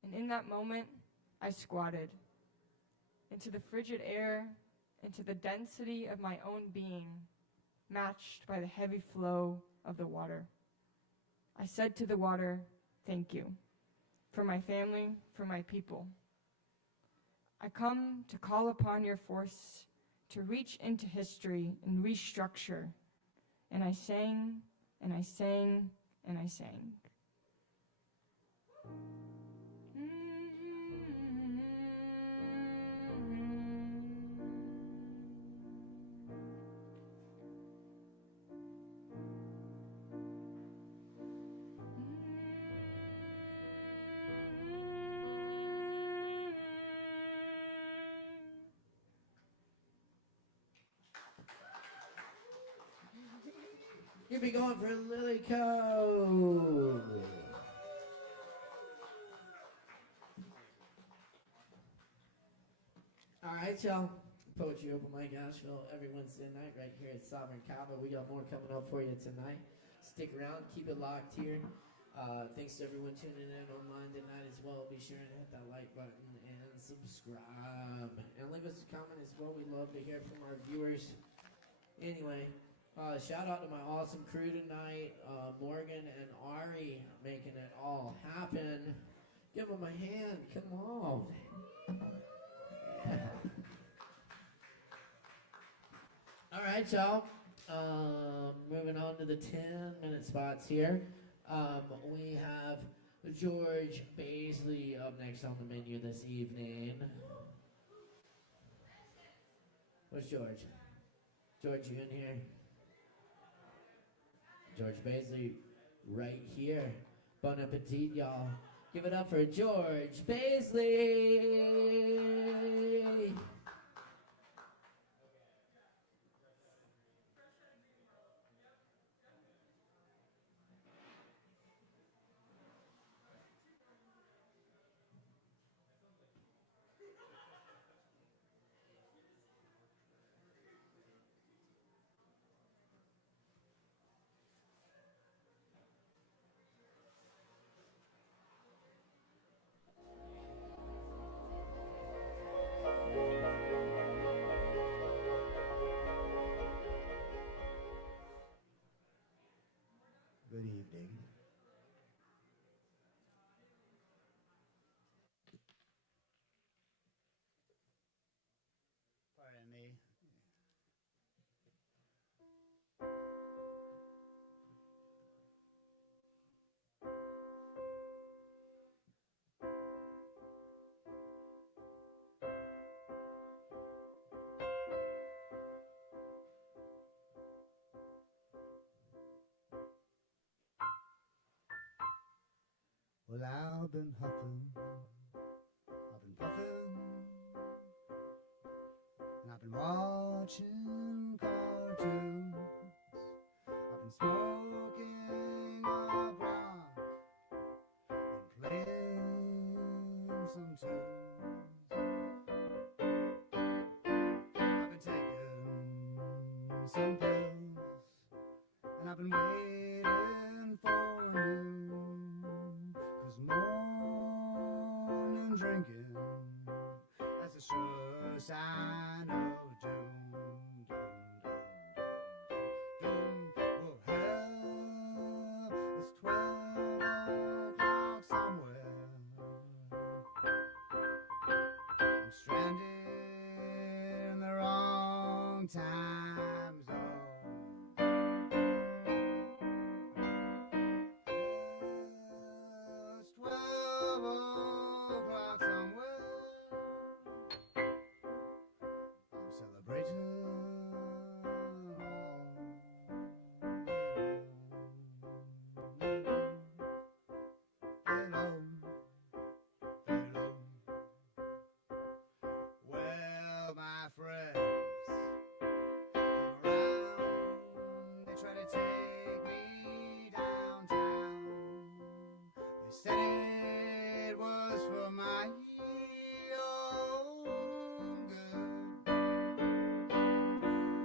And in that moment, I squatted into the frigid air, into the density of my own being, matched by the heavy flow of the water. I said to the water, "Thank you, for my family, for my people. I come to call upon your force to reach into history and restructure." And I sang, and I sang, and I sang. You'll be going for Lily Cove. All right, y'all. Poetry Open Mic Asheville every Wednesday night right here at Sovereign Kava. We got more coming up for you tonight. Stick around. Keep it locked here. Thanks to everyone tuning in online tonight as well. Be sure to hit that like button and subscribe. And leave us a comment as well. We love to hear from our viewers. Anyway, shout out to my awesome crew tonight. Morgan and Ari making it all happen. Give them a hand. Come on. Yeah. All right, y'all. Moving on to the 10-minute spots here. We have George Baisley up next on the menu this evening. Where's George? George, you in here? George Baisley right here. Bon appetit, y'all. Give it up for George Baisley. Good evening. Pardon me. Well, I've been huffing, I've been puffing, and I've been watching cartoons. I've been smoking a rock and playing some tunes. I've been taking some pills, and I've been waiting for noon. 'Cause morning drinking, that's a sure sign of doom. Well, hell, it's 12 o'clock somewhere. I'm stranded in the wrong time zone. It's 12 o'clock somewhere. I'm celebrating hello, hello. Well, my friends came around. They tried to take me downtown. They said it was for my own good.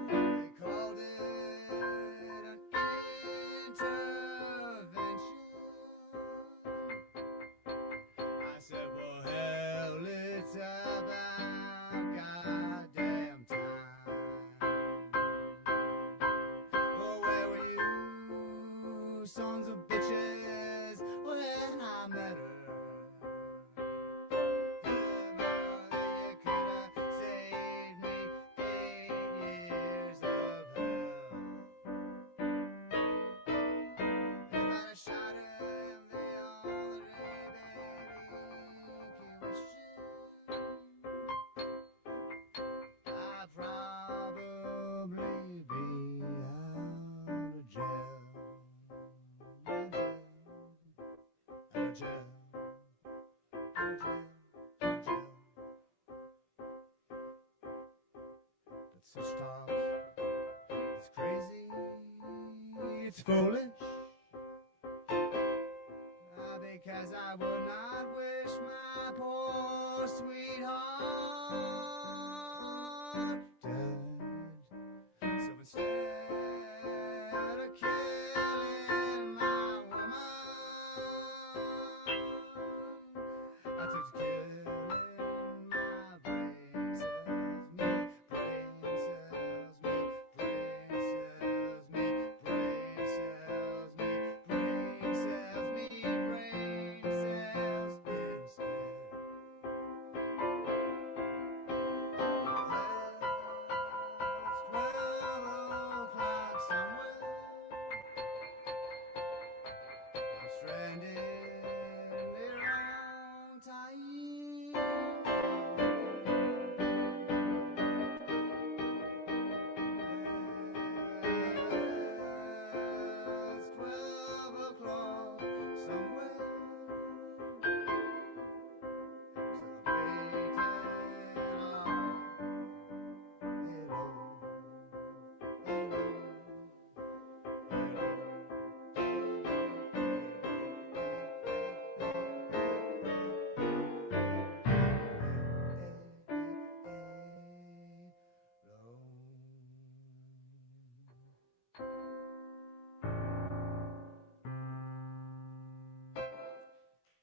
They called it an intervention. I said, well, hell, it's about goddamn time. Oh, where were you, sons of bitches, when I met her? You could have saved me 8 years of hell. If I'd have shot him the other day, baby, I'd probably be out of jail. Out of jail. Out of jail. Out of jail. But such talk, it's crazy, it's foolish. Because I would not wish my poor sweetheart dead. So instead of killing my woman, I took to killing my brain cells. Brain cells, brain cells, brain cells, brain cells, brain cells instead. Well, it's 12 o'clock somewhere. I'm stranded in the wrong time. It's 12 o'clock somewhere.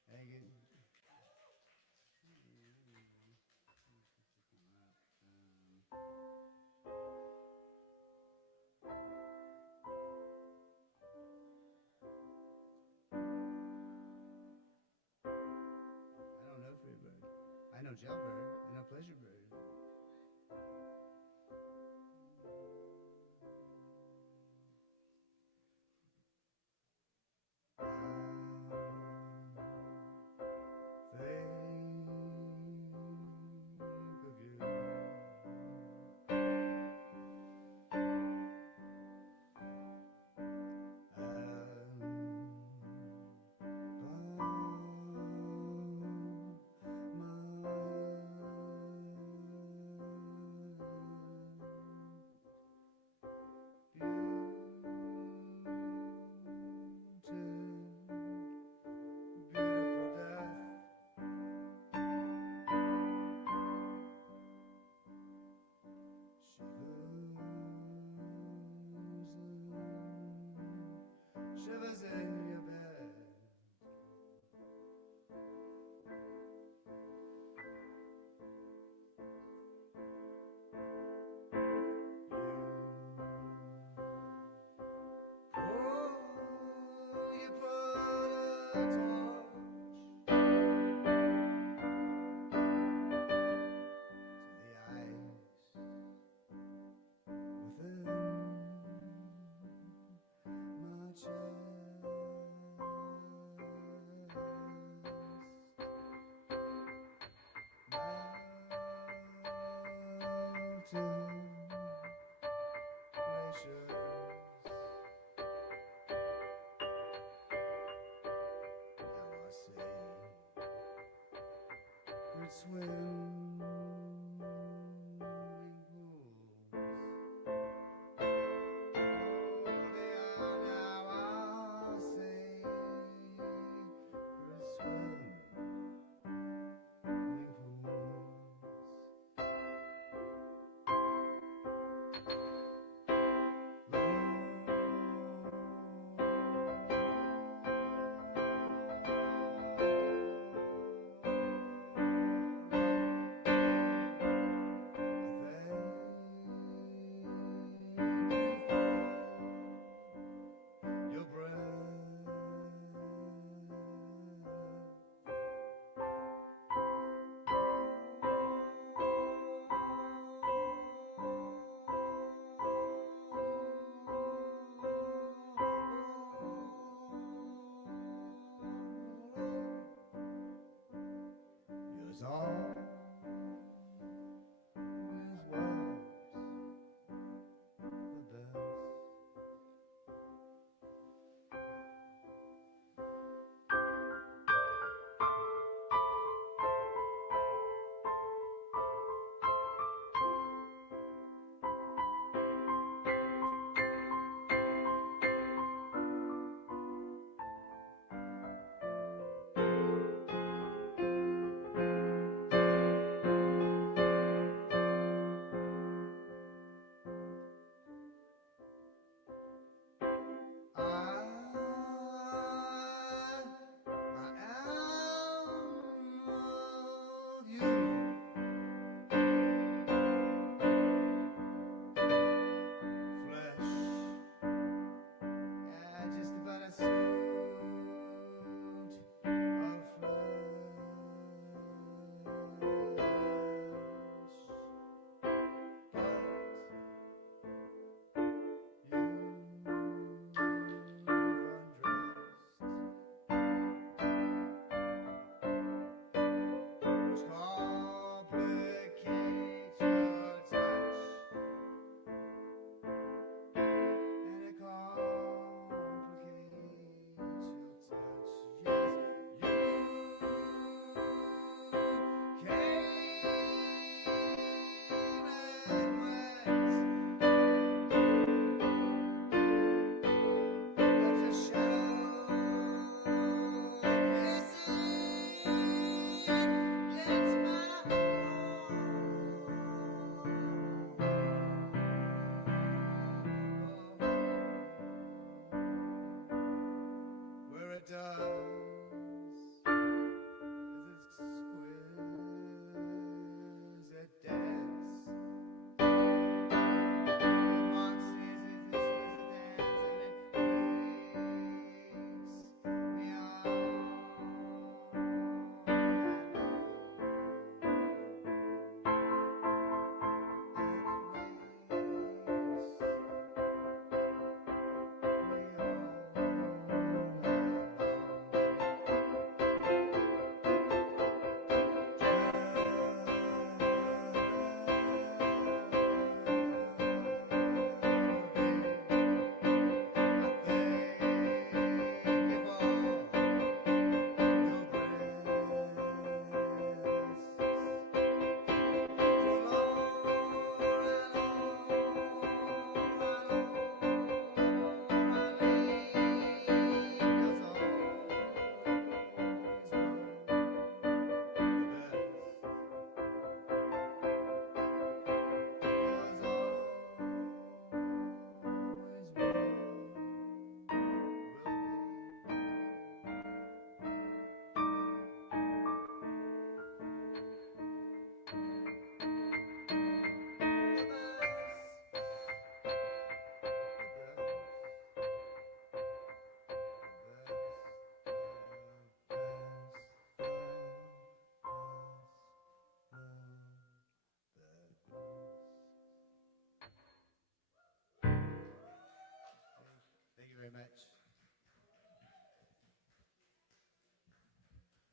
Celebrating I don't know Freebird. I know Jailbird. I know Pleasure Bird. Think of you. covers in your bed. You put a torch to the ice within my chest. Melting glaciers. Now I say, could swimming pools. Oh, they are now, I say, could swimming pools.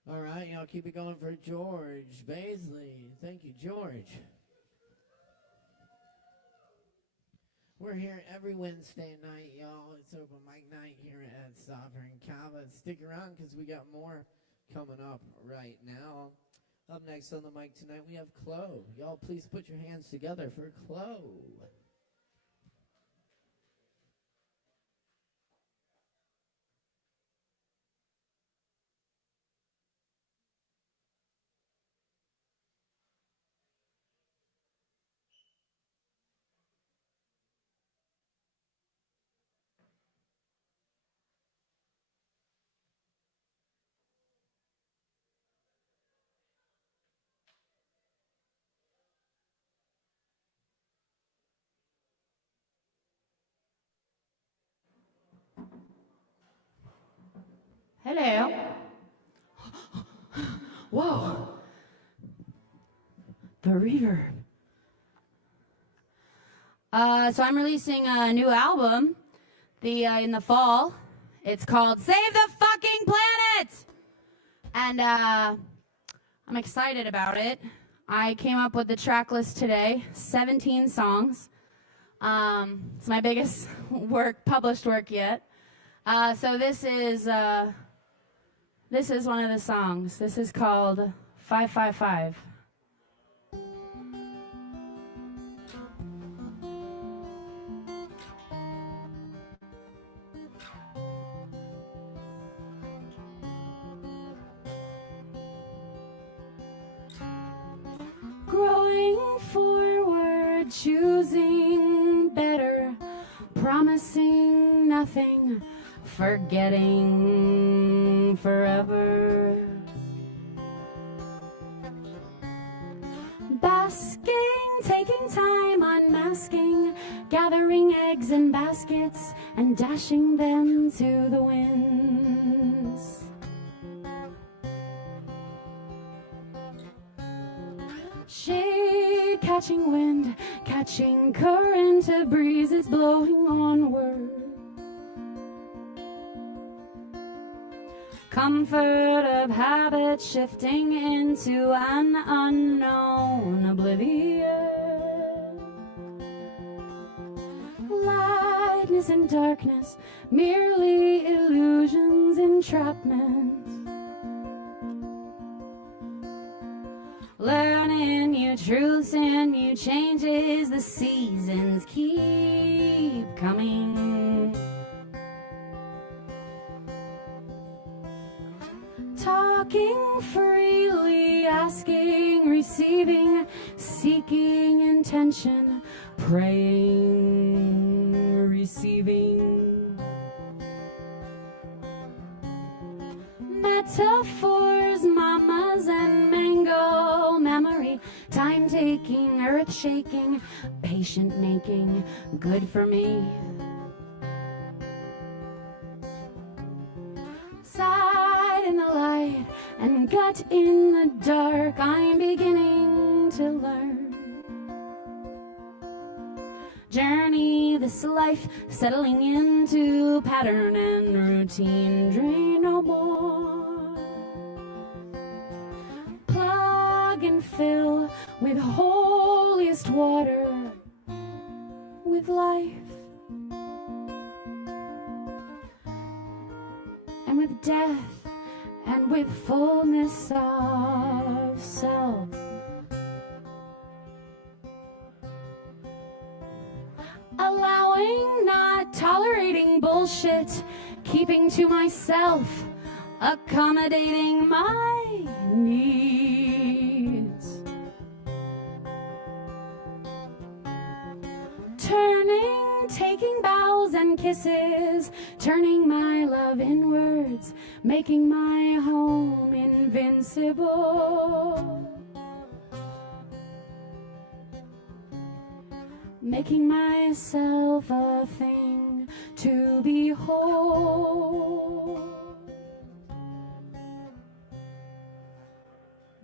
All right, y'all keep it going for George Baisley. Thank you, George. We're here every Wednesday night, y'all. It's open mic night here at Sovereign Kava. Stick around because we got more coming up right now. Up next on the mic tonight, we have Chloe. Y'all, please put your hands together for Chloe. Hello. Whoa. The reverb. So I'm releasing a new album in the fall. It's called Save the Fucking Planet! And I'm excited about it. I came up with the track list today, 17 songs. It's my biggest published work yet. So this is one of the songs. This is called 555. Growing forward, choosing better, promising nothing, forgetting forever. Basking, taking time, unmasking, gathering eggs in baskets and dashing them to the winds. Shade catching wind, catching current of breezes blowing onward. Comfort of habit shifting into an unknown oblivion. Lightness and darkness, merely illusions, entrapment. Learning new truths and new changes, the seasons keep coming. Talking freely, asking, receiving, seeking intention, praying, receiving. Metaphors, mamas and mango memory, time taking, earth shaking, patient making, good for me. Side in the light and gut in the dark, I'm beginning to learn. Journey this life, settling into pattern and routine, drain no more. Plug and fill with holiest water, with life. And with death, and with fullness of self. Allowing, not tolerating bullshit, keeping to myself, accommodating my needs. Turning, taking bows and kisses, turning my love inwards, making my home invincible. Making myself a thing to behold.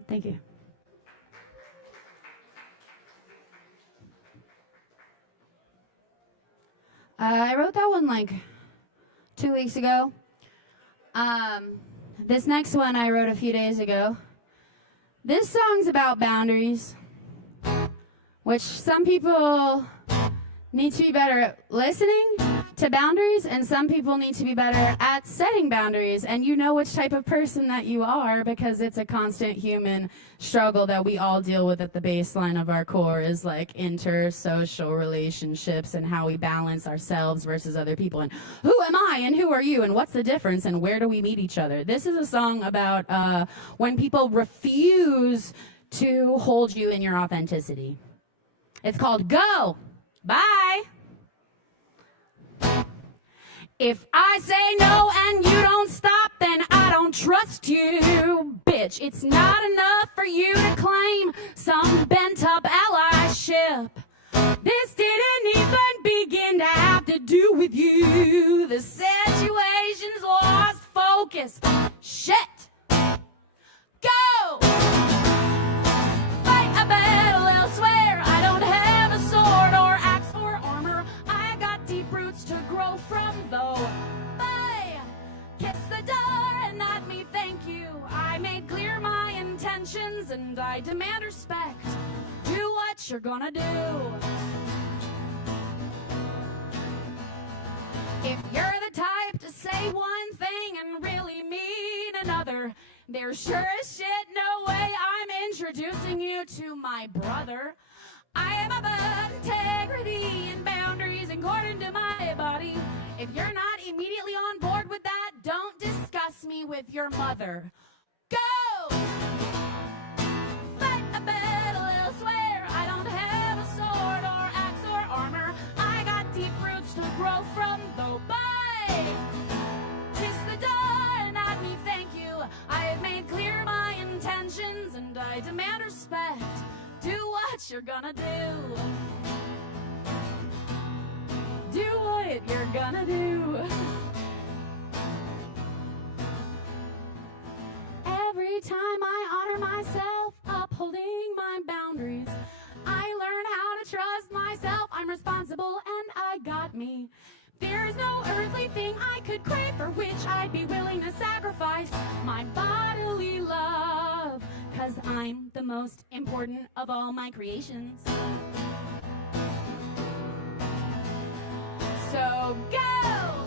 Thank you. I wrote that one like 2 weeks ago. This next one I wrote a few days ago. This song's about boundaries, which some people need to be better at listening to boundaries, and some people need to be better at setting boundaries. And you know which type of person that you are, because it's a constant human struggle that we all deal with at the baseline of our core, is like intersocial relationships and how we balance ourselves versus other people, and who am I and who are you and what's the difference and where do we meet each other. This is a song about when people refuse to hold you in your authenticity. It's called Go. Bye. If I say no and you don't stop, then I don't trust you, bitch. It's not enough for you to claim some bent-up allyship. This didn't even begin to have to do with you. The situation's lost focus. Shit. Go! Fight a battle elsewhere. I don't have a sword or axe or armor. I got deep roots to grow from, though. Bye! Kiss the door and not me, thank you. I made clear my intentions and I demand respect. Do what you're gonna do. If you're the type to say one thing and really mean another, there's sure as shit no way I'm introducing you to my brother. I am about integrity and boundaries according to my body. If you're not immediately on board with that, don't discuss me with your mother. Go! Fight a battle elsewhere. I don't have a sword or axe or armor. I got deep roots to grow from, though. Bye! Kiss the door and not me, thank you. I have made clear my intentions and I demand respect. Do what you're gonna do. Do what you're gonna do. Every time I honor myself, upholding my boundaries, I learn how to trust myself. I'm responsible and I got me. There's no earthly thing I could crave for which I'd be willing to sacrifice my bodily love, 'cause I'm the most important of all my creations. So go!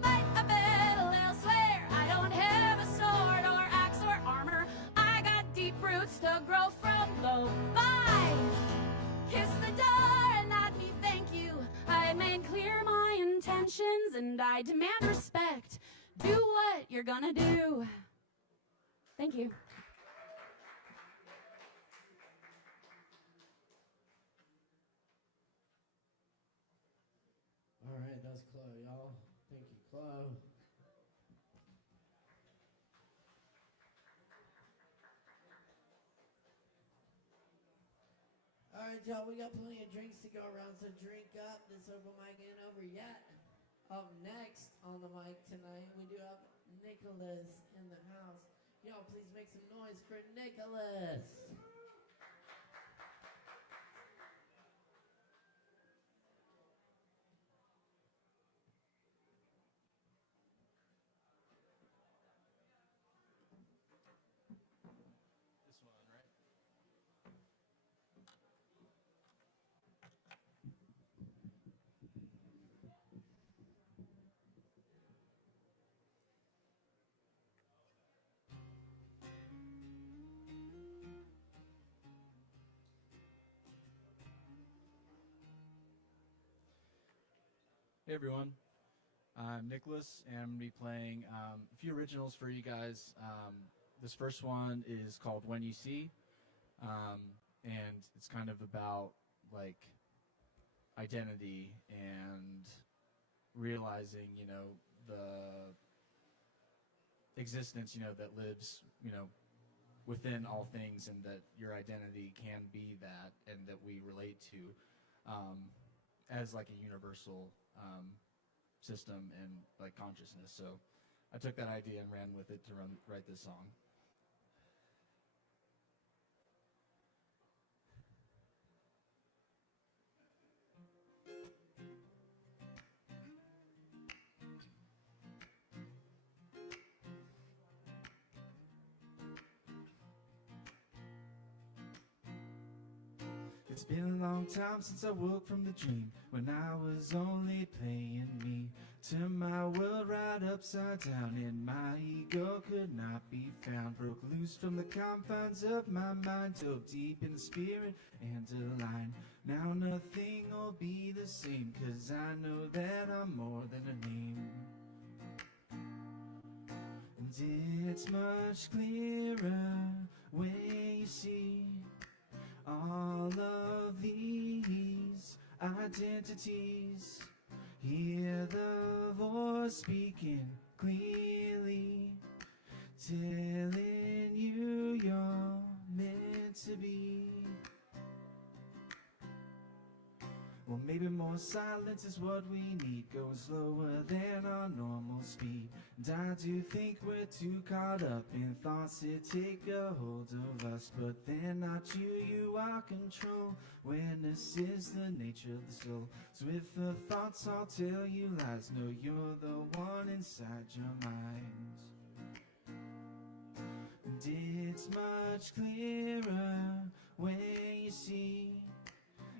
Fight a battle elsewhere. I don't have a sword or axe or armor. I got deep roots to grow from, though. Bye! Kiss the door and not me, thank you. I made clear my intentions and I demand respect. Do what you're gonna do. Thank you. All right, that's Chloe, y'all. Thank you, Chloe. All right, y'all, we got plenty of drinks to go around, so drink up. This open mic ain't over yet. Up next on the mic tonight, we do have Nicholas in the house. Y'all, please make some noise for Nicholas. Hey everyone, I'm Nicholas and I'm going to be playing a few originals for you guys. This first one is called When You See, and it's kind of about like identity and realizing, you know, the existence, you know, that lives, you know, within all things, and that your identity can be that, and that we relate to as like a universal system and like consciousness. So I took that idea and ran with it to write this song. It's been a long time since I woke from the dream, when I was only playing me. Turned my world right upside down, and my ego could not be found. Broke loose from the confines of my mind, dove deep in the spirit and a line. Now nothing will be the same, 'cause I know that I'm more than a name. And it's much clearer when you see all of these identities. Hear the voice speaking clearly, telling you you're meant to be. Well, maybe more silence is what we need, going slower than our normal speed. And I do think we're too caught up in thoughts that take a hold of us, but they're not you, you are control. Awareness is the nature of the soul. So if the thoughts all tell you lies, know you're the one inside your mind. And it's much clearer when you see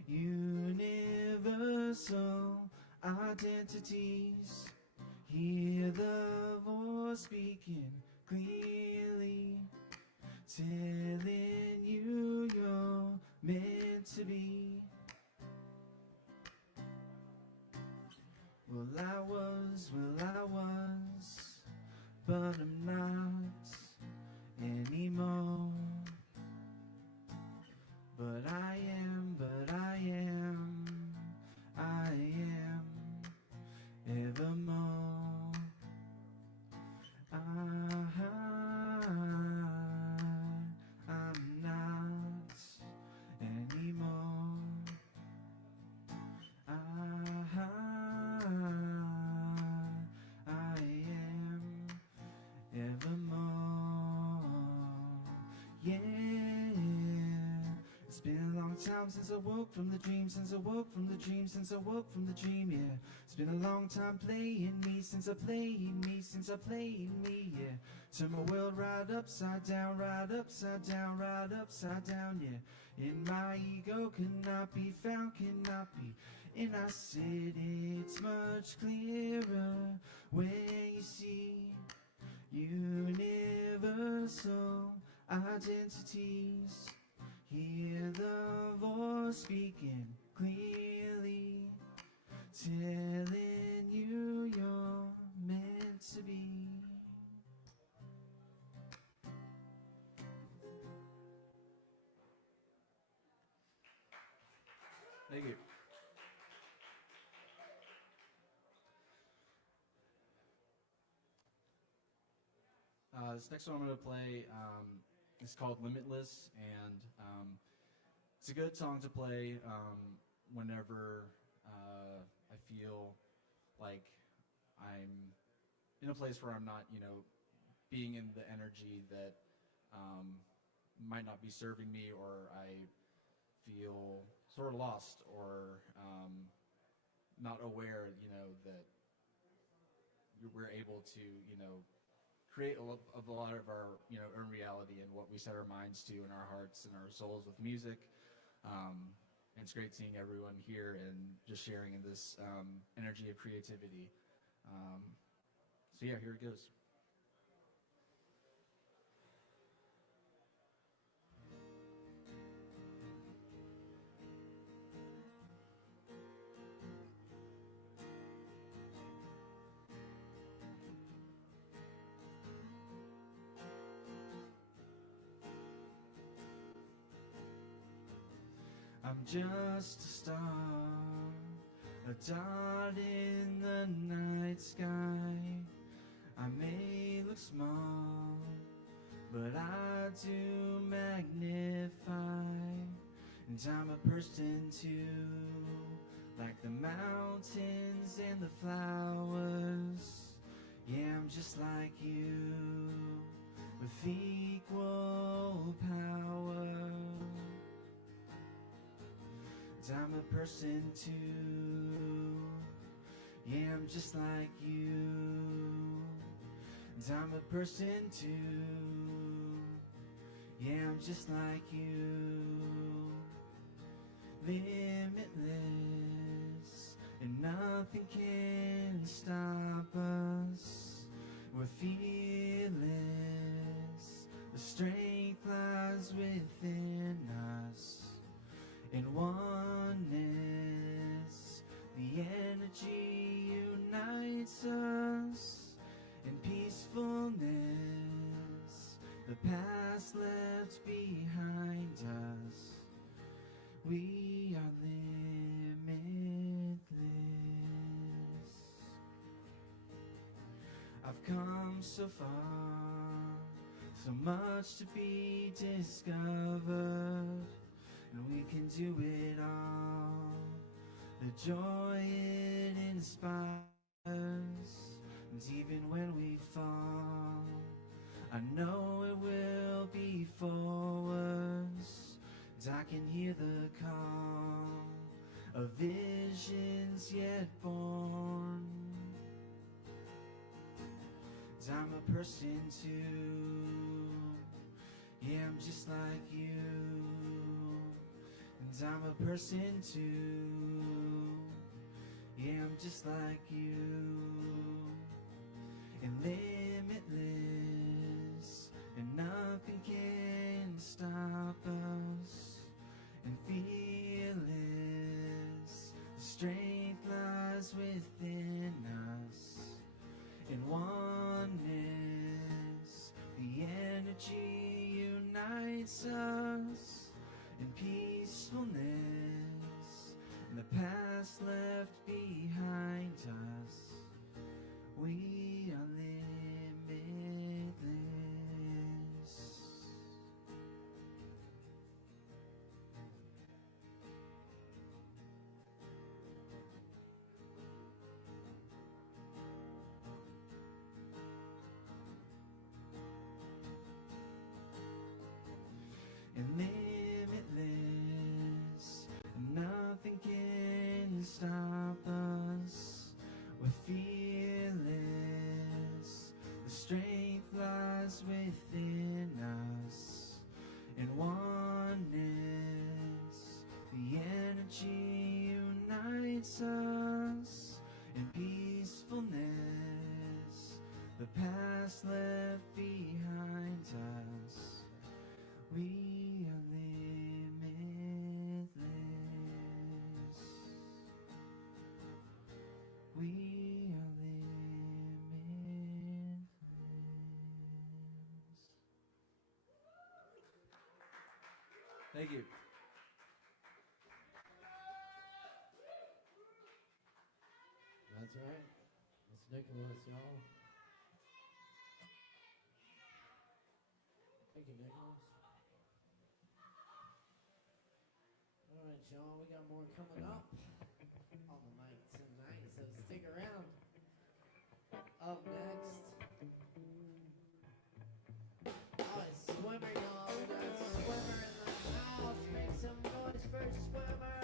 universal identities. Hear the voice speaking clearly, telling you you're meant to be. Well, I was, but I'm not anymore. But I am evermore. I'm not anymore. I am evermore. Yeah. It's been a long time since I woke from the dream, since I woke from the dream, since I woke from the dream, yeah. It's been a long time playing me, since I played me, since I played me, yeah. Turn my world right upside down, right upside down, right upside down, yeah. And my ego cannot be found, cannot be. And I said it's much clearer when you see universal identities. Hear the voice speaking clearly, telling you you're meant to be. Thank you. This next one I'm going to play is called Limitless, and it's a good song to play whenever I feel like I'm in a place where I'm not, being in the energy that might not be serving me, or I feel sort of lost or not aware, that we're able to, create a lot of our, own reality and what we set our minds to in our hearts and our souls with music. And it's great seeing everyone here and just sharing in this energy of creativity. So yeah, here it goes. I'm just a star, a dot in the night sky. I may look small, but I do magnify. And I'm a person too, like the mountains and the flowers. Yeah, I'm just like you, with equal power. I'm a person too. Yeah, I'm just like you. I'm a person too. Yeah, I'm just like you. limitless, and nothing can stop us. We're fearless, the strength lies within us. In oneness, the energy unites us. In peacefulness, the past left behind us. We are limitless. I've come so far, so much to be discovered, and we can do it all. The joy it inspires, and even when we fall, I know it will be forwards. And I can hear the call of visions yet born. And I'm a person too, yeah, I'm just like you. And I'm a person too, yeah, I'm just like you. And limitless, and nothing can stop us. And fearless, the strength lies within us. In oneness, the energy unites us. In peacefulness, and the past left behind us. We are limitless. And limitless, nothing can stop us. We're fearless, the strength lies within us. In oneness, the energy unites us. In peacefulness, the past left behind us. We are limitless. We are limitless. Thank you. That's right. It's Nicholas, y'all. Thank you, Nicholas. All right, y'all. We got more coming up on the night tonight, so stick around. Up next, Swimmer, y'all. We got Swimmer in the house. Make some noise for Swimmer.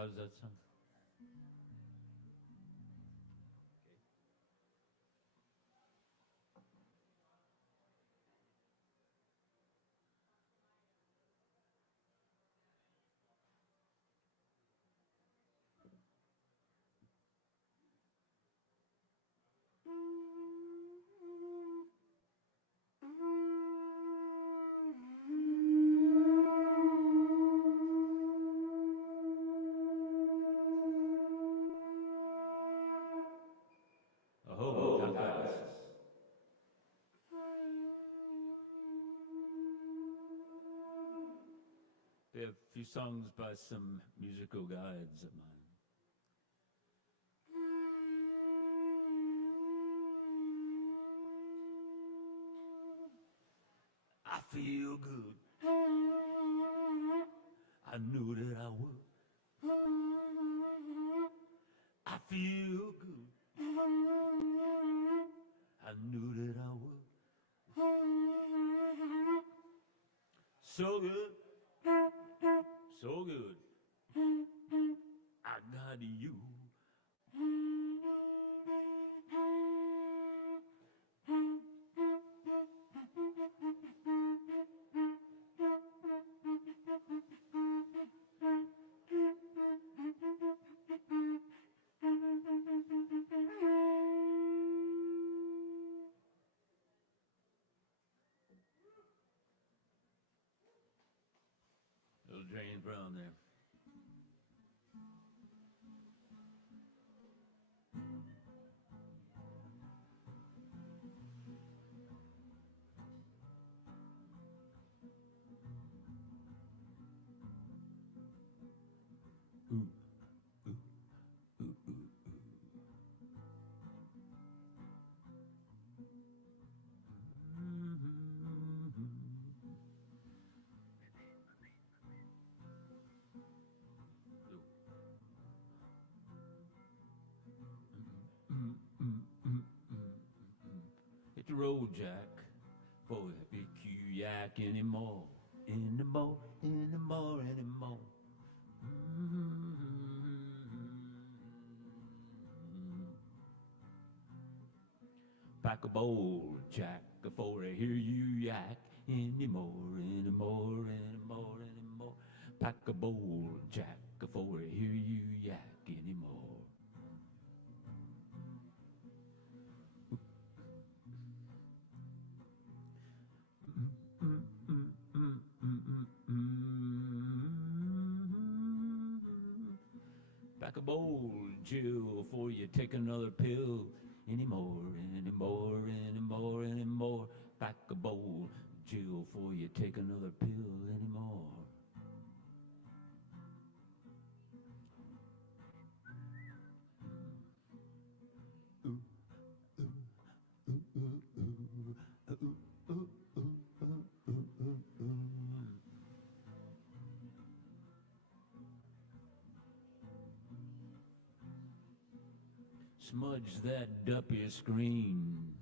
How does that sound? Oh, guys. We have a few songs by some musical guides of mine. I feel good. I knew that I would. I feel good. I knew that I would. So good. So good. I got you. Little James Brown there. Hit the road, Jack, for a big yak anymore, anymore, anymore, anymore. Pack a bowl, Jack, before I hear you yak anymore, anymore, anymore, anymore. Pack a bowl, Jack, before I hear you yak anymore. Pack a bowl, Jill, before you take another pill. Anymore, anymore, anymore, anymore. Pack a bowl, Jill, before you take another pill. Anymore. Smudge that duppy screen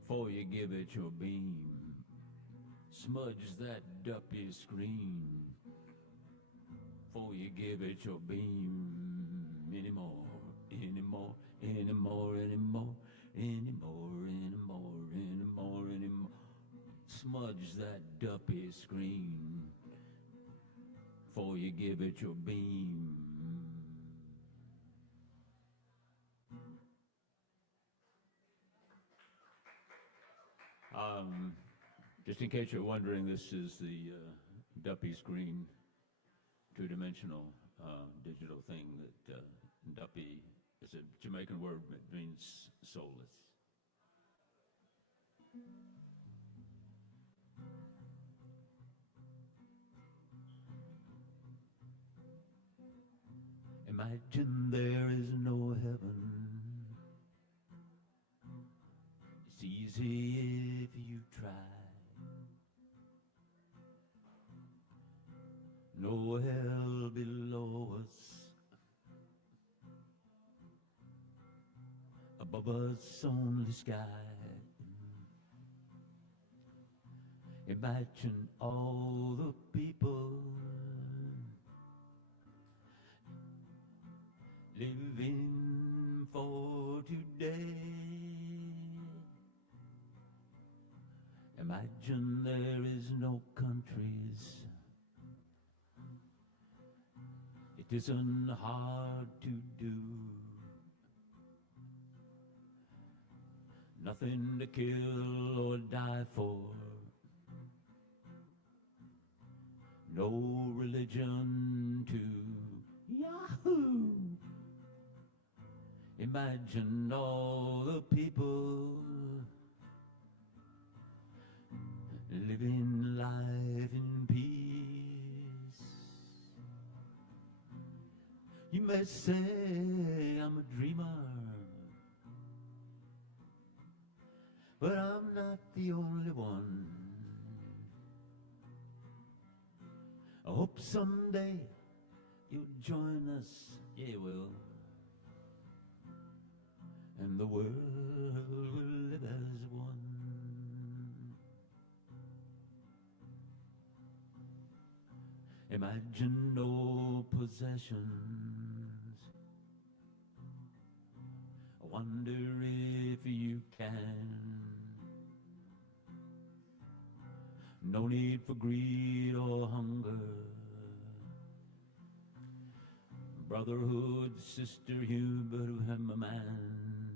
before you give it your beam. Smudge that duppy screen before you give it your beam. Anymore, anymore, anymore, anymore, anymore, anymore, anymore, anymore. Smudge that duppy screen before you give it your beam. Just in case you're wondering, this is the Duppy screen, two-dimensional digital thing that Duppy is a Jamaican word that means soulless. Imagine there is no heaven. It's easy if you try. No hell below us. Above us only sky. Imagine all the people days. It isn't hard to do. Nothing to kill or die for. No religion to Yahoo! Imagine all the people living life in peace. You may say I'm a dreamer, but I'm not the only one. I hope someday you'll join us, yeah you will, and the world will live as one. Imagine no possessions. I wonder if you can. No need for greed or hunger. Brotherhood, sisterhood of a man.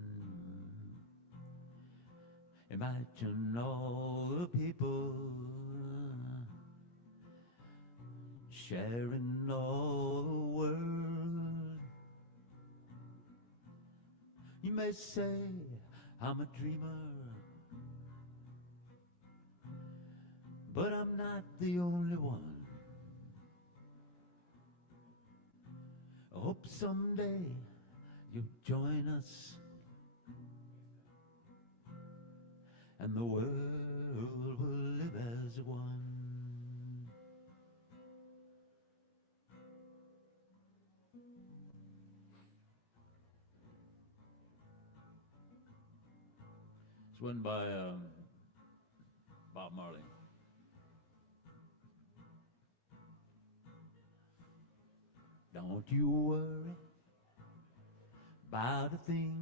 Imagine all the people sharing all the world. You may say I'm a dreamer, but I'm not the only one. I hope someday you'll join us, and the world will live as one. It's one by Bob Marley. Don't you worry about a thing.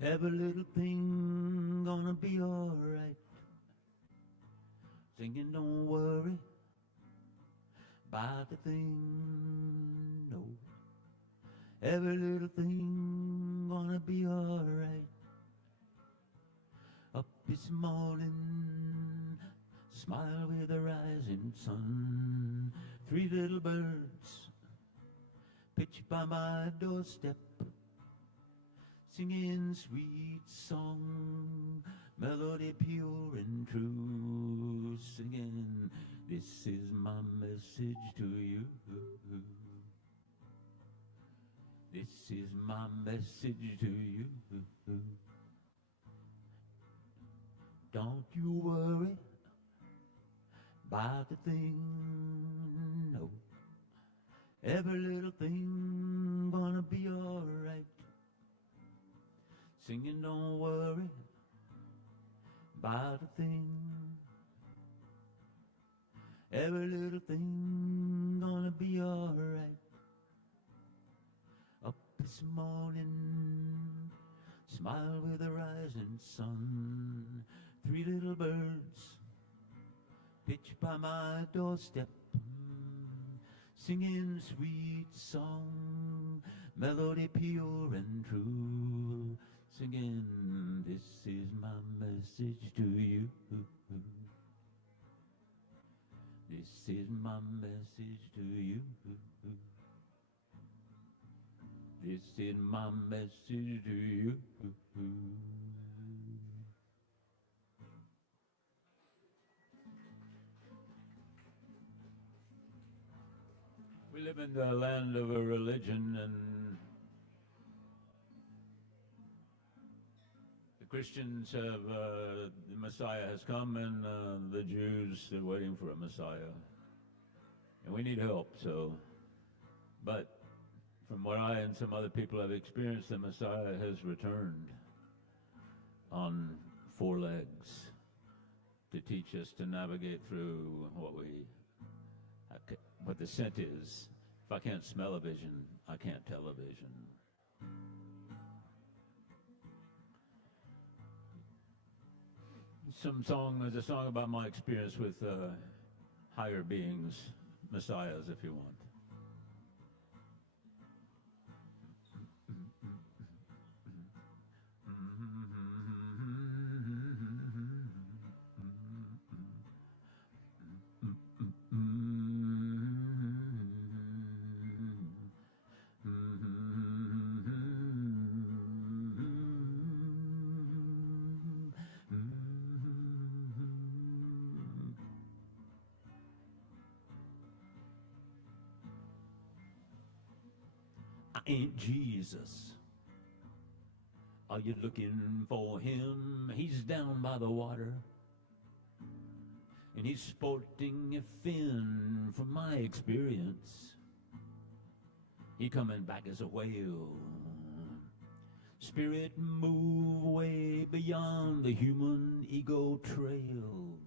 Every little thing gonna be alright. Singing, don't worry about the thing, no. Every little thing gonna be alright. Up this morning, smile with the rising sun. 3 little birds pitched by my doorstep, singing sweet song, melody pure and true, singing, this is my message to you. This is my message to you. Don't you worry about the thing, no. Every little thing gonna be alright. Singing, don't worry about a thing. Every little thing gonna be alright. Up this morning, smile with the rising sun. 3 little birds pitched by my doorstep, singing sweet song, melody pure and true, singing, this is my message to you. This is my message to you. This is my message to you. We live in the land of a religion, and the Christians have, the Messiah has come, and the Jews are waiting for a Messiah. And we need help, so, but from what I and some other people have experienced, the Messiah has returned on 4 legs to teach us to navigate through what the scent is. If I can't smell a vision, I can't tell a vision. There's a song about my experience with higher beings, messiahs, if you want. I ain't Jesus. Are you looking for him? He's down by the water, and he's sporting a fin. From my experience, he coming back as a whale. Spirit move way beyond the human ego trail.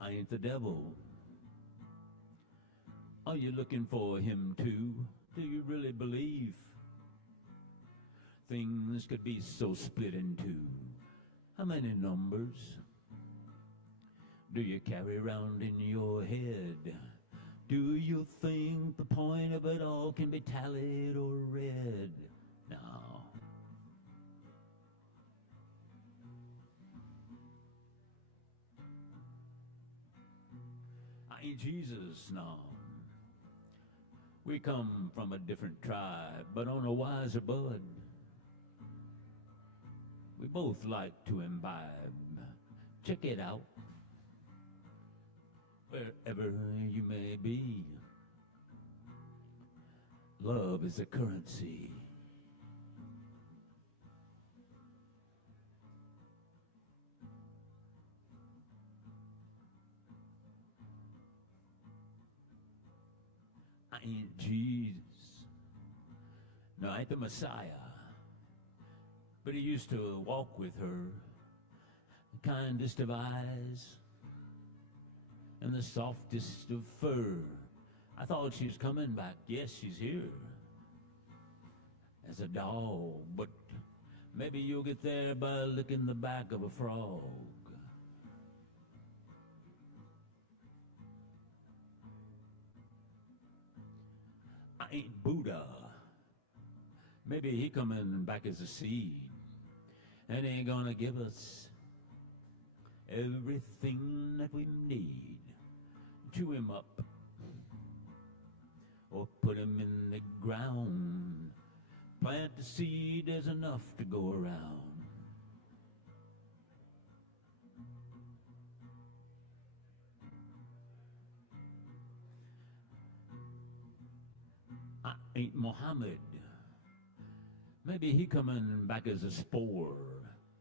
I ain't the devil. Are you looking for him too? Do you really believe things could be so split in two? How many numbers do you carry around in your head? Do you think the point of it all can be tallied or read? No. I ain't Jesus, no. We come from a different tribe, but on a wiser bud. We both like to imbibe. Check it out. Wherever you may be, love is a currency. I ain't Jesus. No, I ain't the Messiah. But he used to walk with her, the kindest of eyes and the softest of fur. I thought she was coming back. Yes, she's here as a dog, but maybe you'll get there by licking the back of a frog. I ain't Buddha. Maybe he coming back as a seed and ain't gonna give us everything that we need. Chew him up or put him in the ground. Plant the seed, there's enough to go around. I ain't Muhammad. Maybe he coming back as a spore.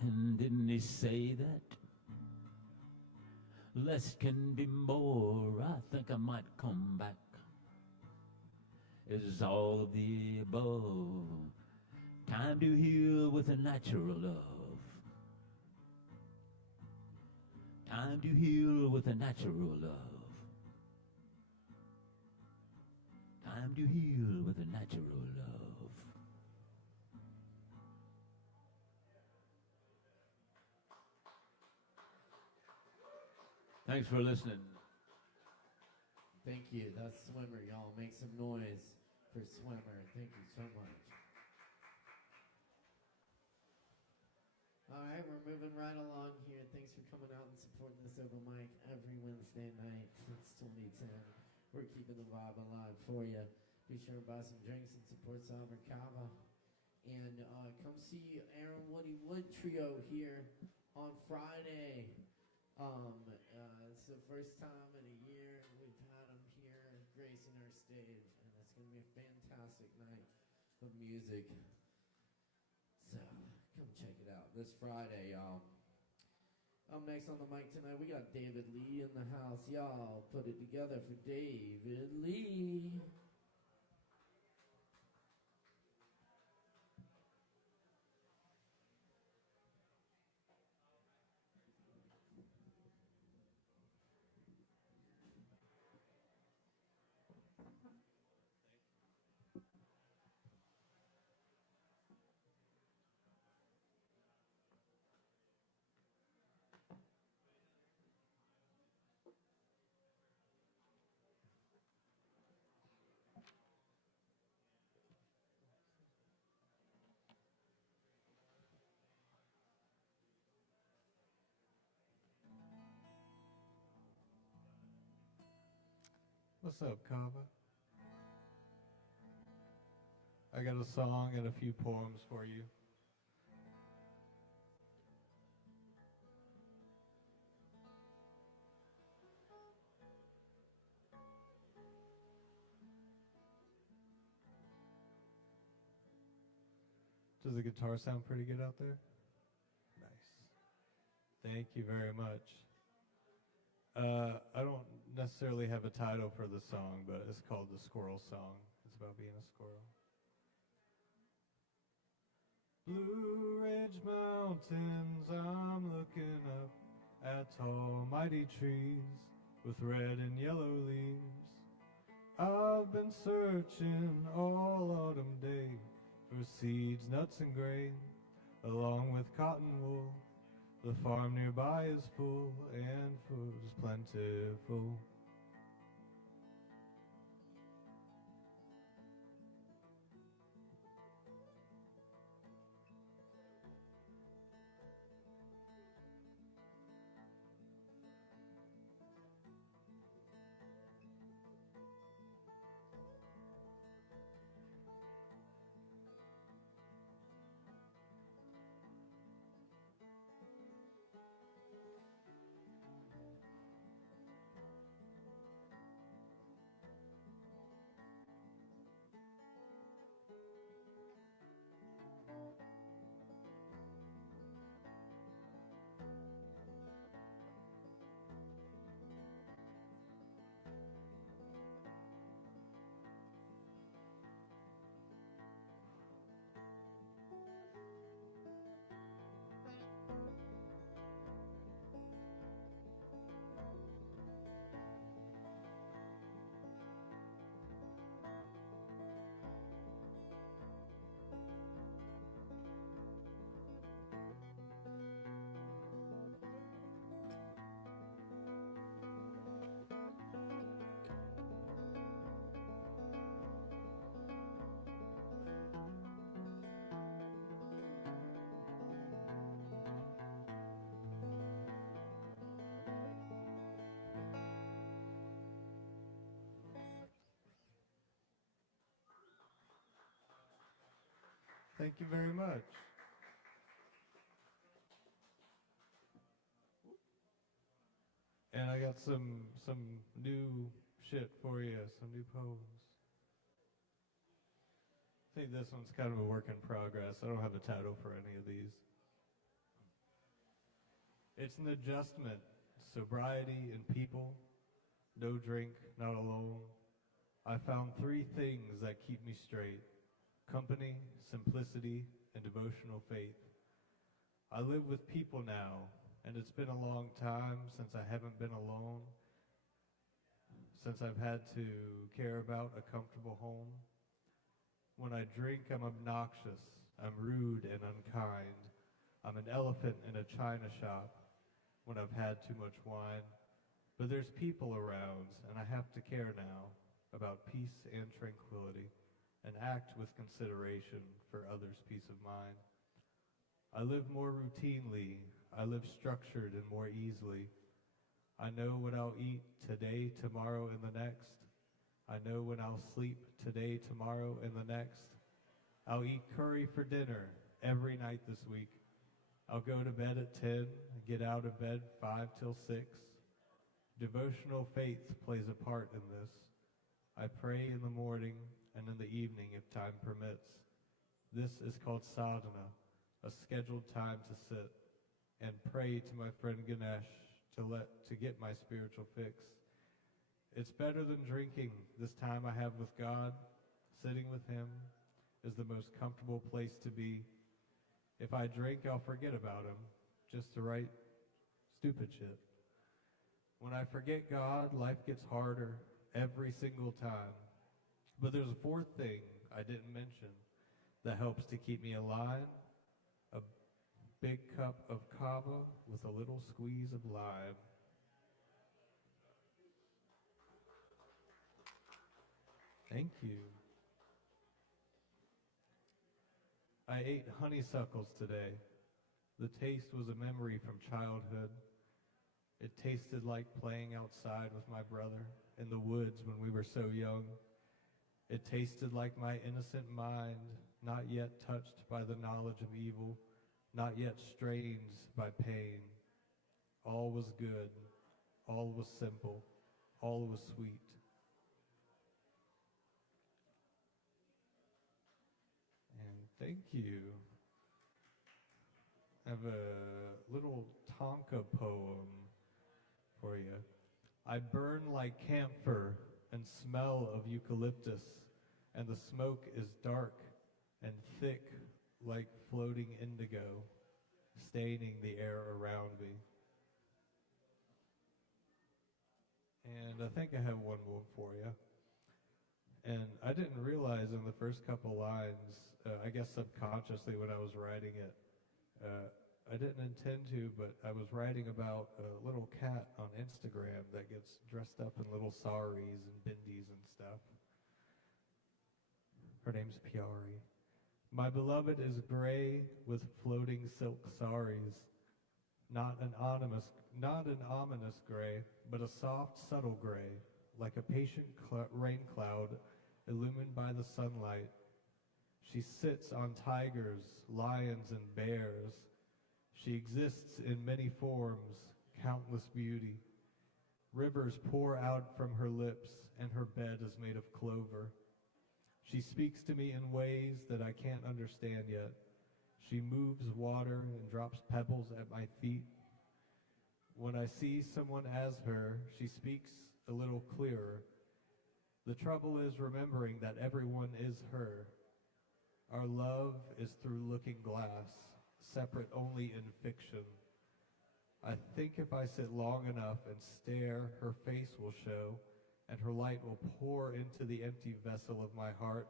And didn't he say that? Less can be more. I think I might come back as all of the above. Time to heal with a natural love. Time to heal with a natural love. Time to heal with a natural love. Thanks for listening. Thank you. That's Swimmer, y'all. Make some noise for Swimmer. Thank you so much. All right, we're moving right along here. Thanks for coming out and supporting this open mic every Wednesday night since 2010. We're keeping the vibe alive for you. Be sure to buy some drinks and support Sovereign Kava. And come see Aaron Woody Wood Trio here on Friday. It's the first time in a year we've had them here gracing our stage, and it's going to be a fantastic night of music. So come check it out this Friday, y'all. Up next on the mic tonight, we got David Lee in the house. Y'all put it together for David Lee. What's up, Kava? I got a song and a few poems for you. Does the guitar sound pretty good out there? Nice. Thank you very much. I don't necessarily have a title for the song, but it's called The Squirrel Song. It's about being a squirrel. Blue Ridge Mountains, I'm looking up at tall, mighty trees with red and yellow leaves. I've been searching all autumn day for seeds, nuts, and grain, along with cotton wool. The farm nearby is full and food's plentiful. Thank you very much. And I got some new shit for you, some new poems. I think this one's kind of a work in progress. I don't have a title for any of these. It's an adjustment, sobriety and people, no drink, not alone. I found 3 things that keep me straight: company, simplicity, and devotional faith. I live with people now, and it's been a long time since I haven't been alone, since I've had to care about a comfortable home. When I drink, I'm obnoxious, I'm rude and unkind. I'm an elephant in a china shop when I've had too much wine. But there's people around, and I have to care now about peace and tranquility, and act with consideration for others' peace of mind. I live more routinely, I live structured and more easily. I know what I'll eat today, tomorrow, and the next. I know when I'll sleep today, tomorrow, and the next. I'll eat curry for dinner every night this week. I'll go to bed at 10 and get out of bed 5 till 6. Devotional faith plays a part in this. I pray in the morning and in the evening if time permits. This is called sadhana, a scheduled time to sit and pray to my friend Ganesh to get my spiritual fix. It's better than drinking. This time I have with God, sitting with him, is the most comfortable place to be. If I drink, I'll forget about him, just to write stupid shit. When I forget God, life gets harder every single time. But there's a 4th thing I didn't mention that helps to keep me alive. A big cup of Kava with a little squeeze of lime. Thank you. I ate honeysuckles today. The taste was a memory from childhood. It tasted like playing outside with my brother in the woods when we were so young. It tasted like my innocent mind, not yet touched by the knowledge of evil, not yet strained by pain. All was good, all was simple, all was sweet. And thank you. I have a little Tonka poem for you. I burn like camphor and smell of eucalyptus, and the smoke is dark and thick like floating indigo, staining the air around me. And I think I have one more for you. And I didn't realize in the first couple lines, I guess subconsciously when I was writing it, I didn't intend to, but I was writing about a little cat on Instagram that gets dressed up in little saris and bindis and stuff. Her name's Piari. My beloved is gray with floating silk saris, not an ominous gray, but a soft, subtle gray, like a patient rain cloud illumined by the sunlight. She sits on tigers, lions, and bears. She exists in many forms, countless beauty. Rivers pour out from her lips, and her bed is made of clover. She speaks to me in ways that I can't understand yet. She moves water and drops pebbles at my feet. When I see someone as her, she speaks a little clearer. The trouble is remembering that everyone is her. Our love is through looking glass, separate only in fiction. I think if I sit long enough and stare, her face will show, and her light will pour into the empty vessel of my heart,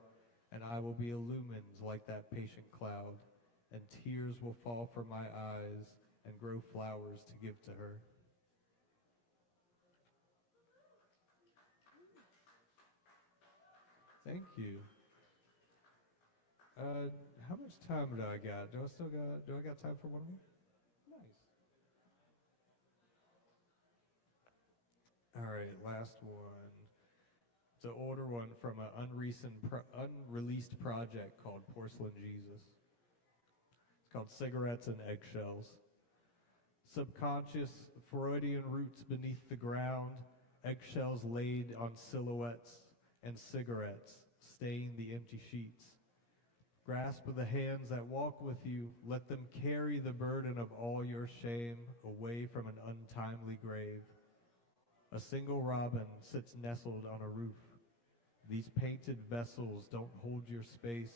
and I will be illumined like that patient cloud, and tears will fall from my eyes and grow flowers to give to her. Thank you. How much time do I got? Do I got time for one more? Nice. All right, last one. It's an older one from an unreleased project called Porcelain Jesus. It's called Cigarettes and Eggshells. Subconscious Freudian roots beneath the ground, eggshells laid on silhouettes, and cigarettes stain the empty sheets. Grasp the hands that walk with you, let them carry the burden of all your shame away from an untimely grave. A single robin sits nestled on a roof. These painted vessels don't hold your space.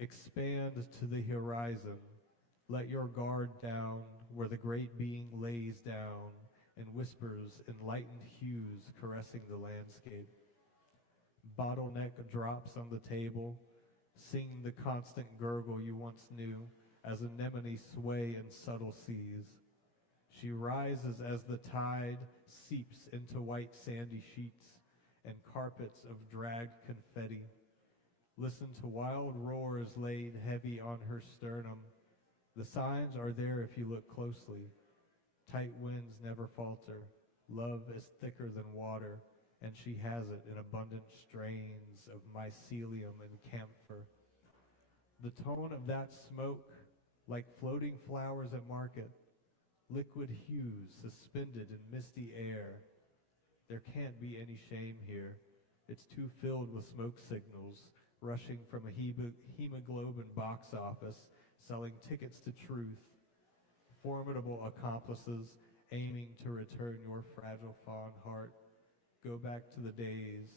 Expand to the horizon. Let your guard down where the great being lays down and whispers enlightened hues caressing the landscape. Bottleneck drops on the table. Sing the constant gurgle you once knew as anemones sway in subtle seas. She rises as the tide seeps into white sandy sheets and carpets of dragged confetti. Listen to wild roars laid heavy on her sternum. The signs are there if you look closely. Tight winds never falter. Love is thicker than water, and she has it in abundant strains of mycelium and camphor. The tone of that smoke, like floating flowers at market, liquid hues suspended in misty air. There can't be any shame here. It's too filled with smoke signals, rushing from a hemoglobin box office, selling tickets to truth. Formidable accomplices aiming to return your fragile fawn heart. Go back to the days.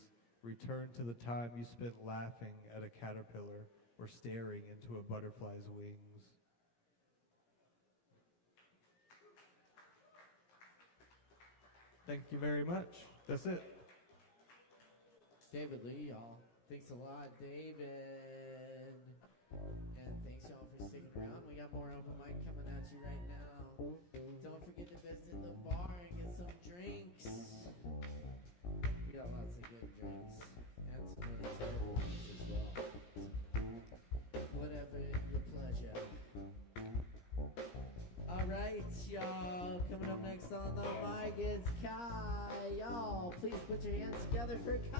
Return to the time you spent laughing at a caterpillar or staring into a butterfly's wings. Thank you very much. That's it. David Lee, y'all. Thanks a lot, David. And thanks y'all for sticking around. We got more open mic coming at you right now. Don't forget to visit the bar and get some drinks. We got lots of good drinks and some really terrible ones as well. Whatever your pleasure. All right. right, y'all. Coming up next on the mic is Kai. Y'all, please put your hands together for Kai.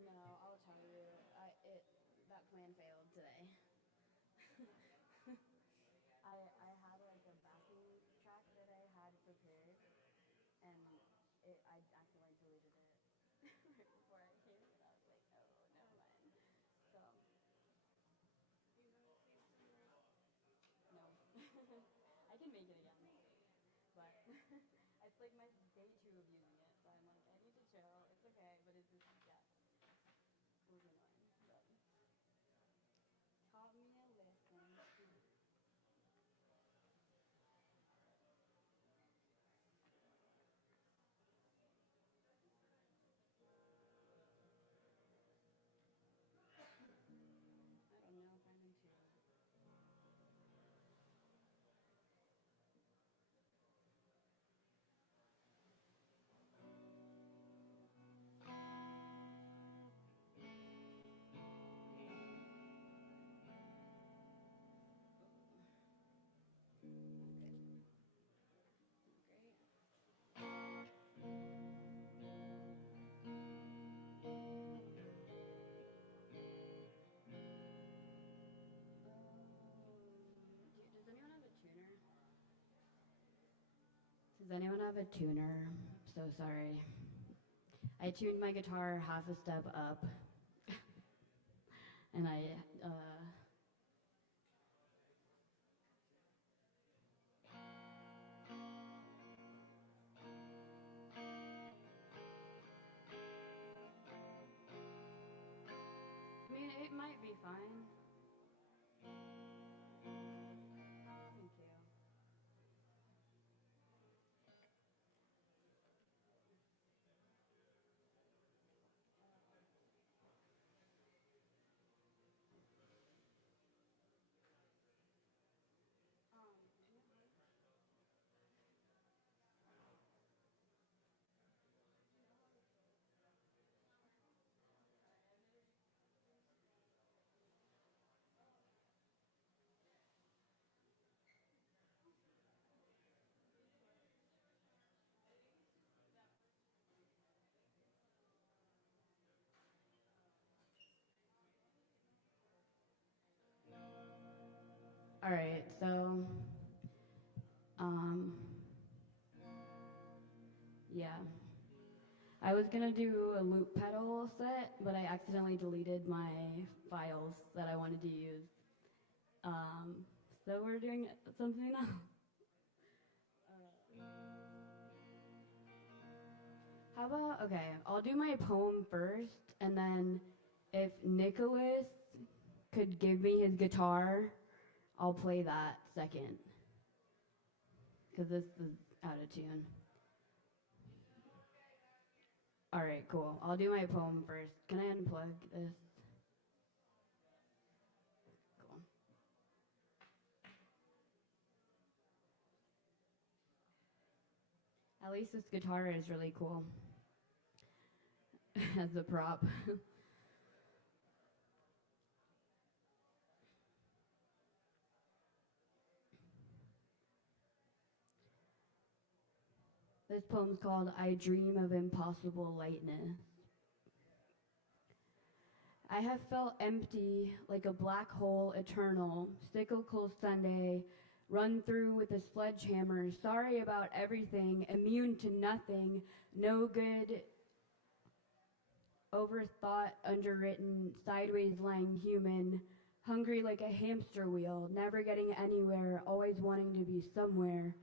No, I'll tell you. That plan failed today. I had like a backing track that I had prepared, and I accidentally deleted it right before I came, and I was like, oh, never mind. So, no, I can make it again, but it's like my day 2 of using it, so I'm like, I need to chill. It's okay, but it's just it was annoying, but taught me a lesson. I don't know if I'm into it. Does anyone have a tuner? So sorry. I tuned my guitar half a step up. And I mean, it might be fine. Thank you. All right, so, yeah. I was gonna do a loop pedal set, but I accidentally deleted my files that I wanted to use. So we're doing something else. How about, okay, I'll do my poem first, and then if Nicholas could give me his guitar, I'll play that second. Because this is out of tune. All right, cool. I'll do my poem first. Can I unplug this? Cool. At least this guitar is really cool as a prop. This poem's called I Dream of Impossible Lightness. I have felt empty like a black hole eternal, cyclical Sunday, run through with a sledgehammer, sorry about everything, immune to nothing, no good, overthought, underwritten, sideways lying human, hungry like a hamster wheel, never getting anywhere, always wanting to be somewhere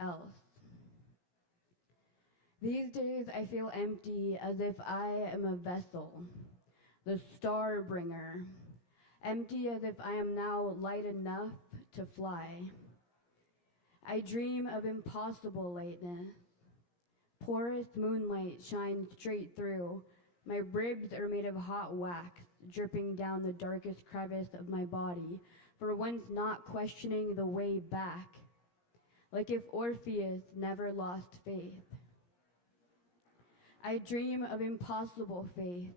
else. These days I feel empty as if I am a vessel, the star bringer, empty as if I am now light enough to fly. I dream of impossible lightness. Porous moonlight shines straight through. My ribs are made of hot wax, dripping down the darkest crevice of my body, for once not questioning the way back, like if Orpheus never lost faith. I dream of impossible faith.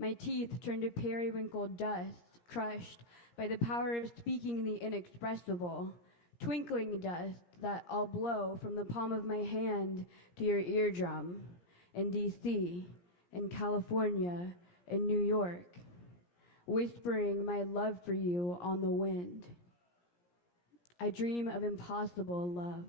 My teeth turn to periwinkle dust, crushed by the power of speaking the inexpressible, twinkling dust that I'll blow from the palm of my hand to your eardrum, in D.C., in California, in New York, whispering my love for you on the wind. I dream of impossible love.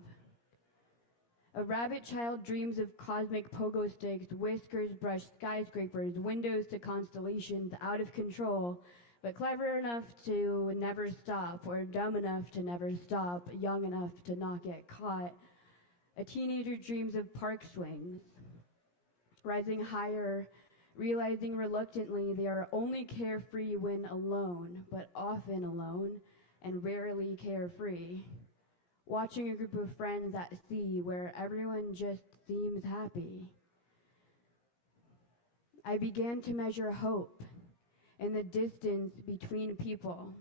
A rabbit child dreams of cosmic pogo sticks, whiskers brush skyscrapers, windows to constellations, out of control, but clever enough to never stop, or dumb enough to never stop, young enough to not get caught. A teenager dreams of park swings, rising higher, realizing reluctantly they are only carefree when alone, but often alone, and rarely carefree. Watching a group of friends at sea where everyone just seems happy. I began to measure hope in the distance between people.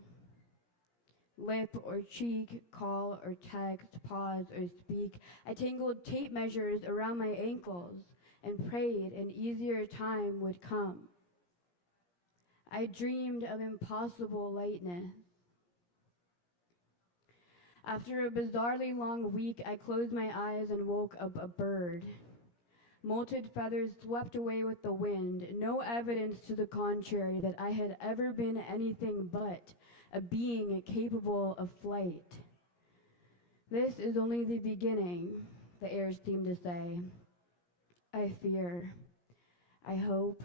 Lip or cheek, call or text, pause or speak. I tangled tape measures around my ankles and prayed an easier time would come. I dreamed of impossible lightness. After a bizarrely long week, I closed my eyes and woke up a bird. Molted feathers swept away with the wind, no evidence to the contrary that I had ever been anything but a being capable of flight. This is only the beginning, the airs seem to say. I fear, I hope,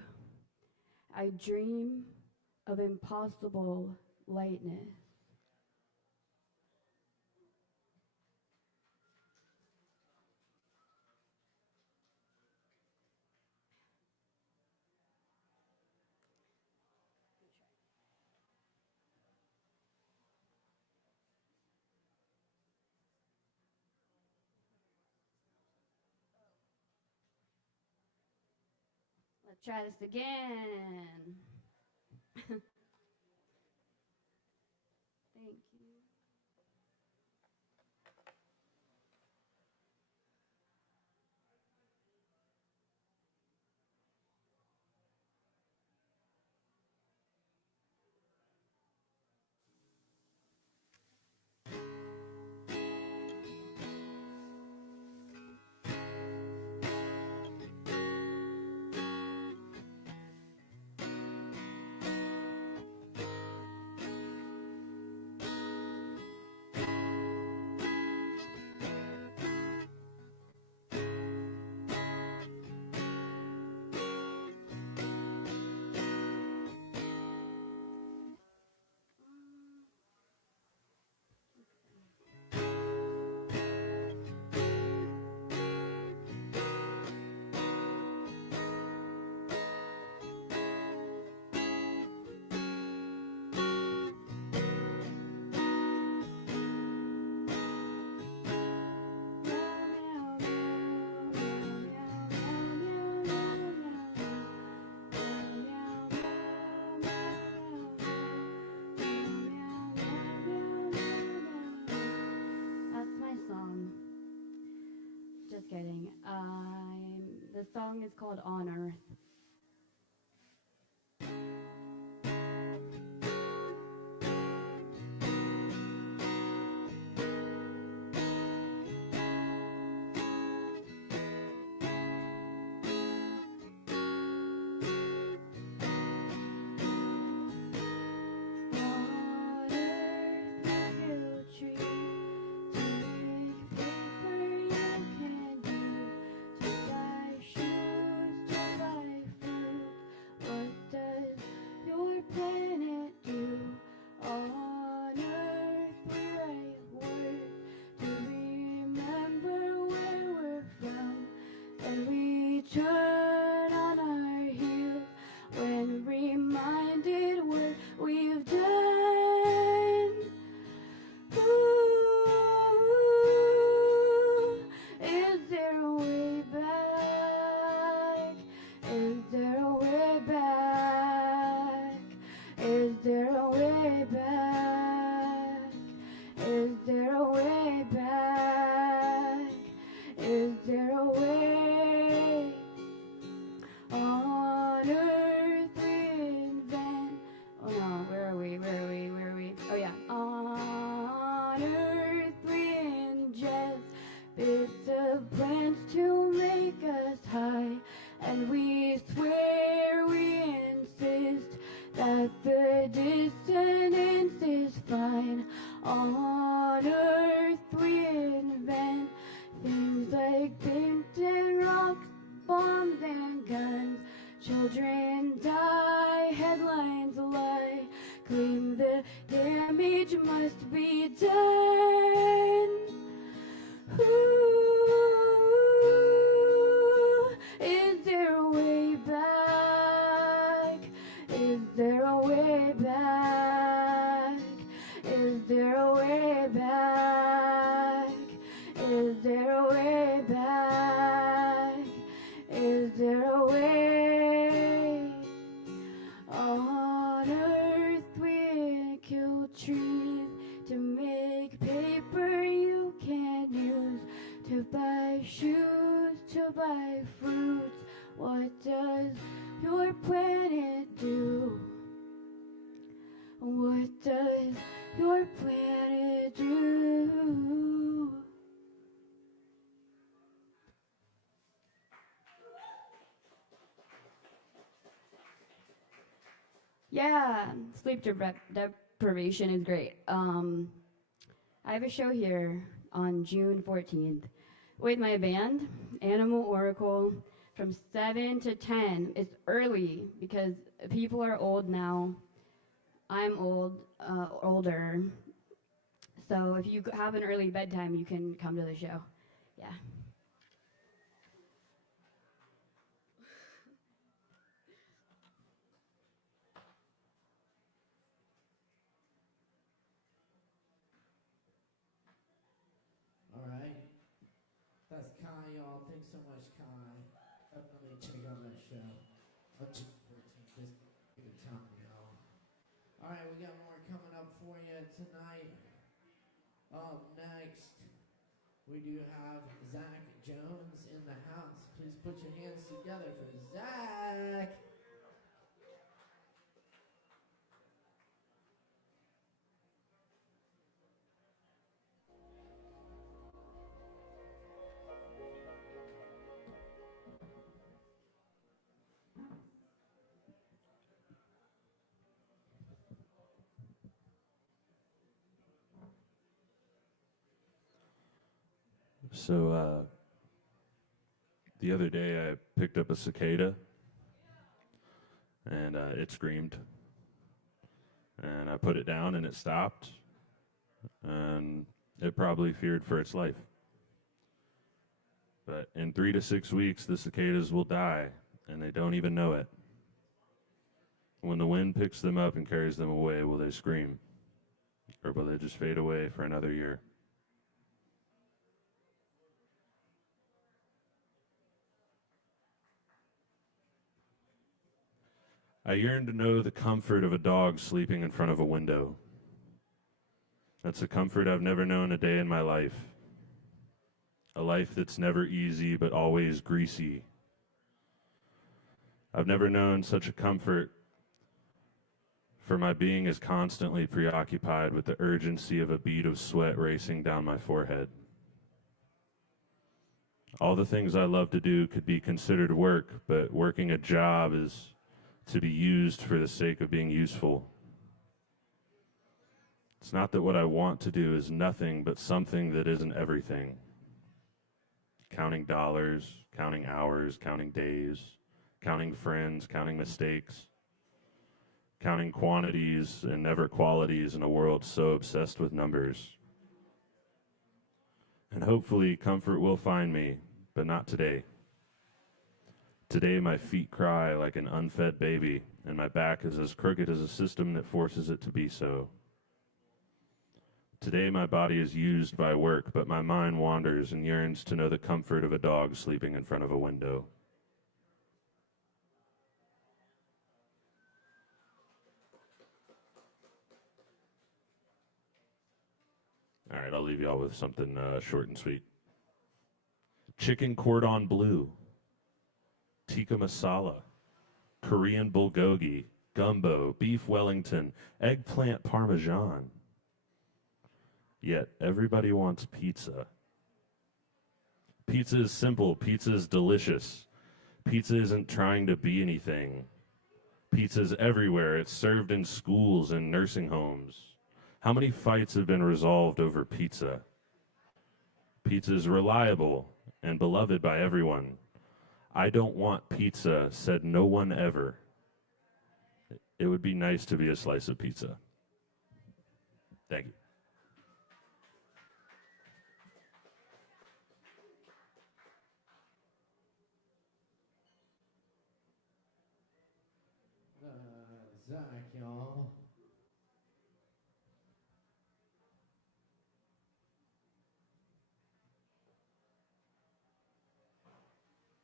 I dream of impossible lightness. Let's try this again. Thank you. Just kidding. The song is called On Earth. Shoes to buy to buy fruits. What does your planet do? What does your planet do? Yeah, sleep deprivation is great. I have a show here on June 14th with my band, Animal Oracle, from 7 to 10. It's early because people are old now. I'm older. So if you have an early bedtime, you can come to the show. Yeah. All right. That's Kai, y'all. Thanks so much, Kai. Definitely check out that show. On June 14th. This good time, y'all. All right, we got more coming up for you tonight. Up next, we do have Zach Jones in the house. Please put your hands together for Zach. So, the other day I picked up a cicada, and it screamed. And I put it down, and it stopped. And it probably feared for its life. But in 3 to 6 weeks, the cicadas will die, and they don't even know it. When the wind picks them up and carries them away, will they scream? Or will they just fade away for another year? I yearn to know the comfort of a dog sleeping in front of a window. That's a comfort I've never known a day in my life. A life that's never easy but always greasy. I've never known such a comfort, for my being is constantly preoccupied with the urgency of a bead of sweat racing down my forehead. All the things I love to do could be considered work, but working a job is to be used for the sake of being useful. It's not that what I want to do is nothing, but something that isn't everything. Counting dollars, counting hours, counting days, counting friends, counting mistakes, counting quantities and never qualities in a world so obsessed with numbers. And hopefully comfort will find me, but not today. Today my feet cry like an unfed baby, and my back is as crooked as a system that forces it to be so. Today my body is used by work, but my mind wanders and yearns to know the comfort of a dog sleeping in front of a window. All right, I'll leave y'all with something short and sweet. Chicken cordon bleu, tikka masala, Korean bulgogi, gumbo, beef Wellington, eggplant parmesan. Yet everybody wants pizza. Pizza is simple. Pizza is delicious. Pizza isn't trying to be anything. Pizza is everywhere. It's served in schools and nursing homes. How many fights have been resolved over pizza? Pizza is reliable and beloved by everyone. I don't want pizza, said no one ever. It would be nice to be a slice of pizza. Thank you. Zach, y'all.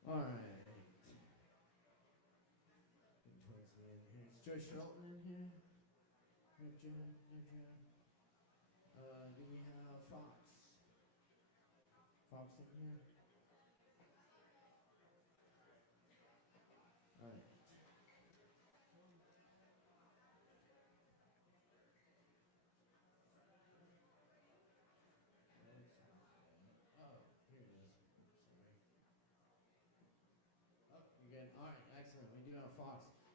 All right. Towards the end here. Is Joe Shelton in here? No Joe? No Joe? Do we have Fox? Fox in here?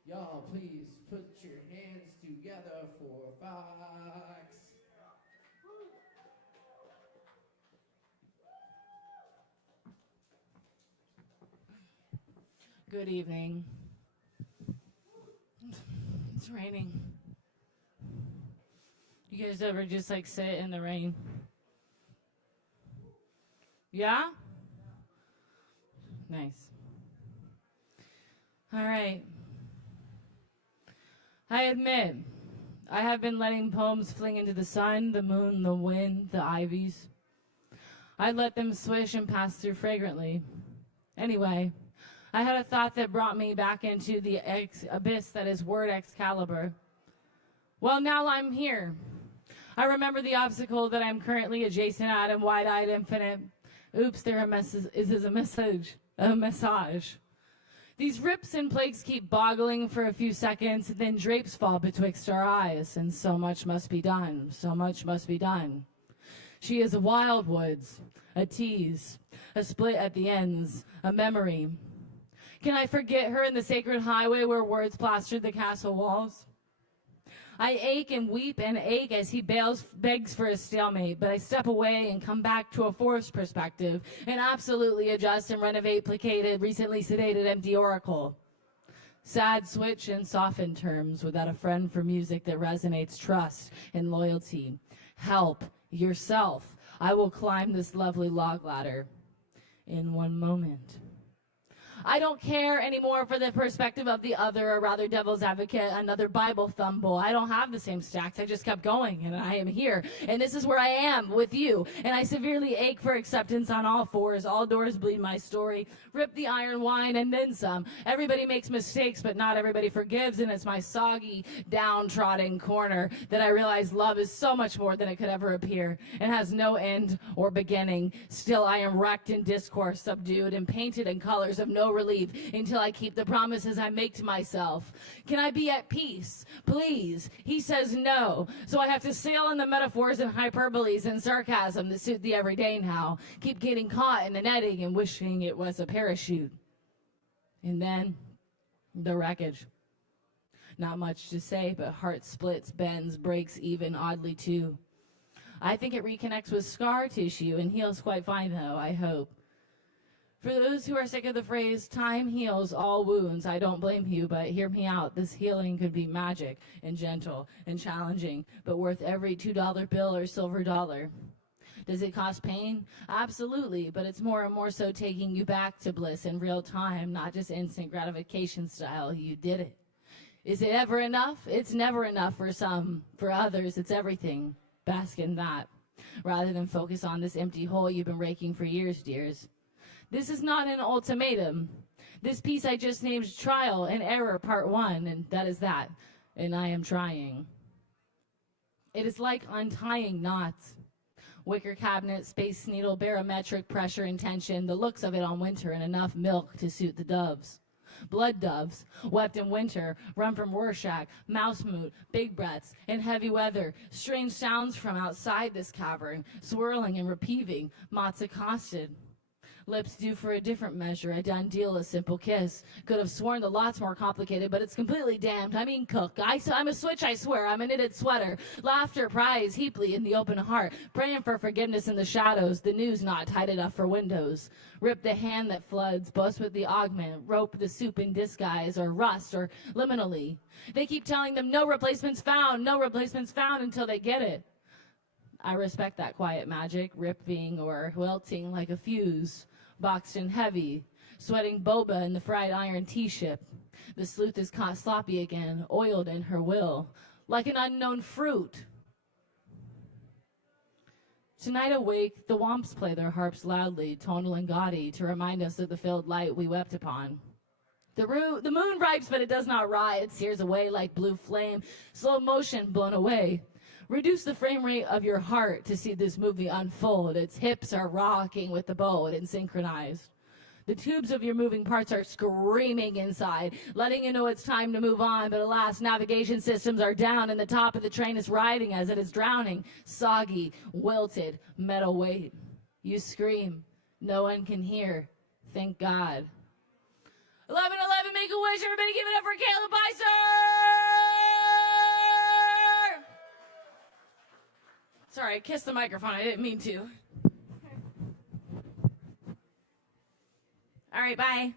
Y'all, please put your hands together for Fox. Good evening. It's raining. You guys ever just like sit in the rain? Yeah? Nice. All right. I admit, I have been letting poems fling into the sun, the moon, the wind, the ivies. I let them swish and pass through fragrantly. Anyway, I had a thought that brought me back into the abyss that is word Excalibur. Well, now I'm here. I remember the obstacle that I'm currently adjacent at and wide-eyed infinite. Oops, there is a massage. These rips and plagues keep boggling for a few seconds, then drapes fall betwixt our eyes, and so much must be done, so much must be done. She is a wild woods, a tease, a split at the ends, a memory. Can I forget her in the sacred highway where words plastered the castle walls? I ache and weep and ache as he begs for a stalemate, but I step away and come back to a forced perspective and absolutely adjust and renovate placated, recently sedated, empty oracle. Sad switch in softened terms without a friend for music that resonates trust and loyalty. Help yourself. I will climb this lovely log ladder in one moment. I don't care anymore for the perspective of the other, or rather devil's advocate, another Bible thumble. I don't have the same stacks. I just kept going, and I am here. And this is where I am with you. And I severely ache for acceptance on all fours. All doors bleed my story. Rip the iron wine and then some. Everybody makes mistakes, but not everybody forgives. And it's my soggy, downtrodden corner that I realize love is so much more than it could ever appear and has no end or beginning. Still, I am wrecked in discourse, subdued, and painted in colors of no relief until I keep the promises I make to myself. Can I be at peace? Please. He says no. So I have to sail in the metaphors and hyperboles and sarcasm that suit the everyday now. Keep getting caught in the netting and wishing it was a parachute. And then the wreckage. Not much to say, but heart splits, bends, breaks even oddly too. I think it reconnects with scar tissue and heals quite fine though, I hope. For those who are sick of the phrase, time heals all wounds, I don't blame you, but hear me out. This healing could be magic and gentle and challenging, but worth every $2 bill or silver dollar. Does it cause pain? Absolutely, but it's more and more so taking you back to bliss in real time, not just instant gratification style. You did it. Is it ever enough? It's never enough for some. For others, it's everything. Bask in that, rather than focus on this empty hole you've been raking for years, dears. This is not an ultimatum. This piece I just named Trial and Error Part 1, and that is that, and I am trying. It is like untying knots. Wicker cabinet, space needle, barometric pressure and tension, the looks of it on winter, and enough milk to suit the doves. Blood doves, wept in winter, run from Rorschach, mouse moot, big breaths, in heavy weather, strange sounds from outside this cavern, swirling and repeating, moths accosted. Lips due for a different measure, a done deal, a simple kiss. Could have sworn the lot's more complicated, but it's completely damned. I mean cook. I'm a switch, I swear. I'm a knitted sweater. Laughter, prize, heaply in the open heart. Praying for forgiveness in the shadows. The news not tight enough for windows. Rip the hand that floods. Boast with the augment. Rope the soup in disguise, or rust, or liminally. They keep telling them no replacements found until they get it. I respect that quiet magic, ripping or wilting like a fuse. Boxed and heavy, sweating boba in the fried iron tea-ship. The sleuth is caught sloppy again, oiled in her will, like an unknown fruit. Tonight awake, the womps play their harps loudly, tonal and gaudy, to remind us of the filled light we wept upon. The moon ripes, but it does not ride. It sears away like blue flame, slow motion blown away. Reduce the frame rate of your heart to see this movie unfold. Its hips are rocking with the boat and synchronized. The tubes of your moving parts are screaming inside, letting you know it's time to move on, but alas, navigation systems are down and the top of the train is riding as it is drowning. Soggy, wilted, metal weight. You scream. No one can hear. Thank God. 11:11, make Make a wish. Everybody give it up for Caleb Beissert. Sorry, I kissed the microphone. I didn't mean to. All right, bye.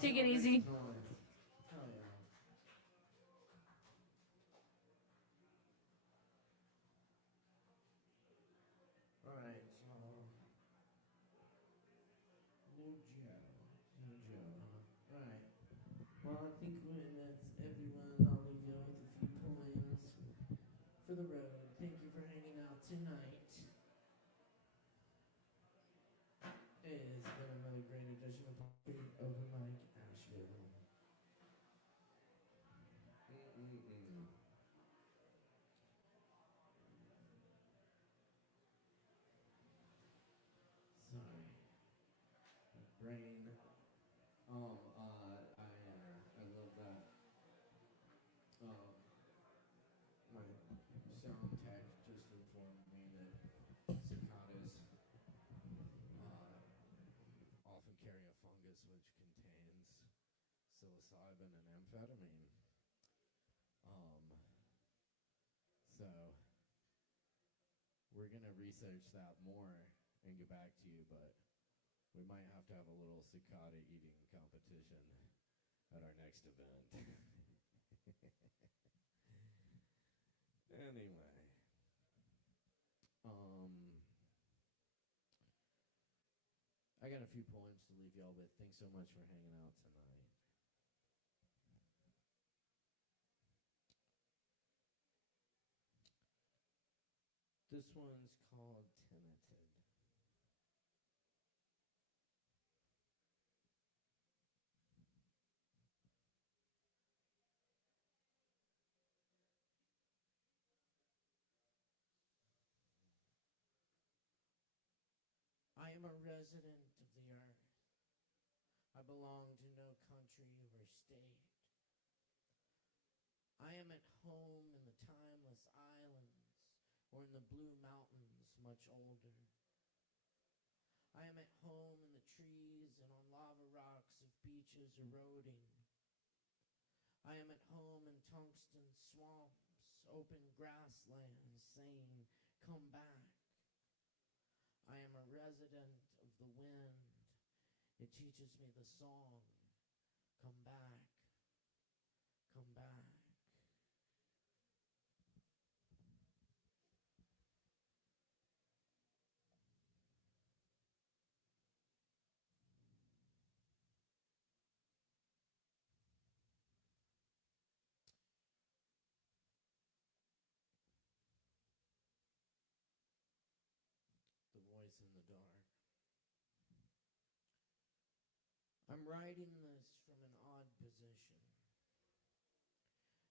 Take it easy. Alright, so New Joe, huh? Alright. Well, I think that's everyone. I'll leave you with a few poems for the road. Thank you for hanging out tonight. It's been another great edition of Poetry Open Mic Asheville. Sorry. My brain. I love that. My sound tech just informed me that cicadas often carry a fungus which contains psilocybin and amphetamine. So we're gonna research that more and get back to you, but we might have to have a little cicada eating competition at our next event. Anyway, I got a few poems to leave y'all with. Thanks so much for hanging out tonight. This one's called Tenanted. I am a resident of the earth. I belong to no country or state. I am at home in the timeless islands or in the blue mountains much older. I am at home in the trees and on lava rocks of beaches eroding. I am at home in tungsten swamps, open grasslands saying, come back. I am a resident of the wind. It teaches me the song, come back, come back. The voice in the dark. I'm writing this from an odd position.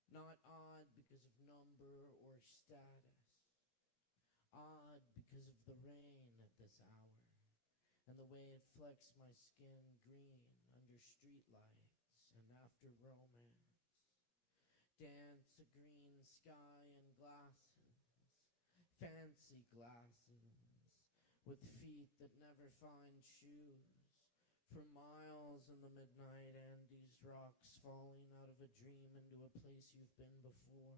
Not odd because of number or status. Odd because of the rain at this hour and the way it flecks my skin green under streetlights and after romance. Dance a green sky and glasses, fancy glasses, with feet that never find shoes. For miles in the midnight Andes, rocks falling out of a dream into a place you've been before.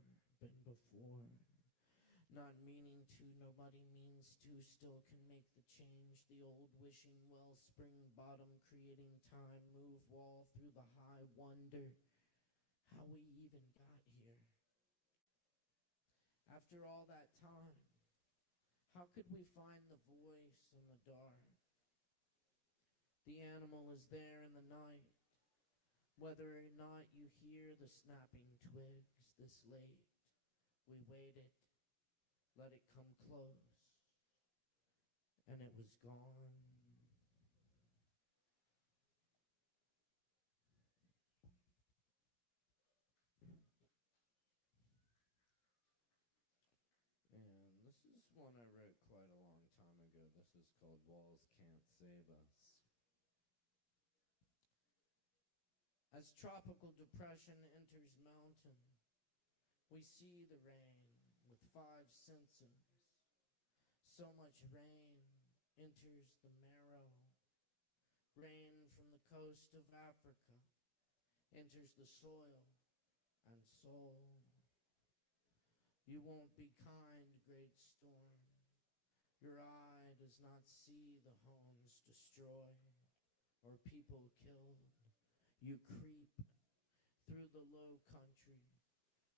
Not meaning to, nobody means to, still can make the change. The old wishing well, spring bottom, creating time, move wall through the high, wonder how we even got here. After all that time, how could we find the voice in the dark? The animal is there in the night, whether or not you hear the snapping twigs this late. We waited, let it come close, and it was gone. And this is one I wrote quite a long time ago. This is called Walls Can't Save Us. As tropical depression enters mountain, we see the rain with 5 senses. So much rain enters the marrow. Rain from the coast of Africa enters the soil and soul. You won't be kind, great storm. Your eye does not see the homes destroyed or people killed. You creep through the low country,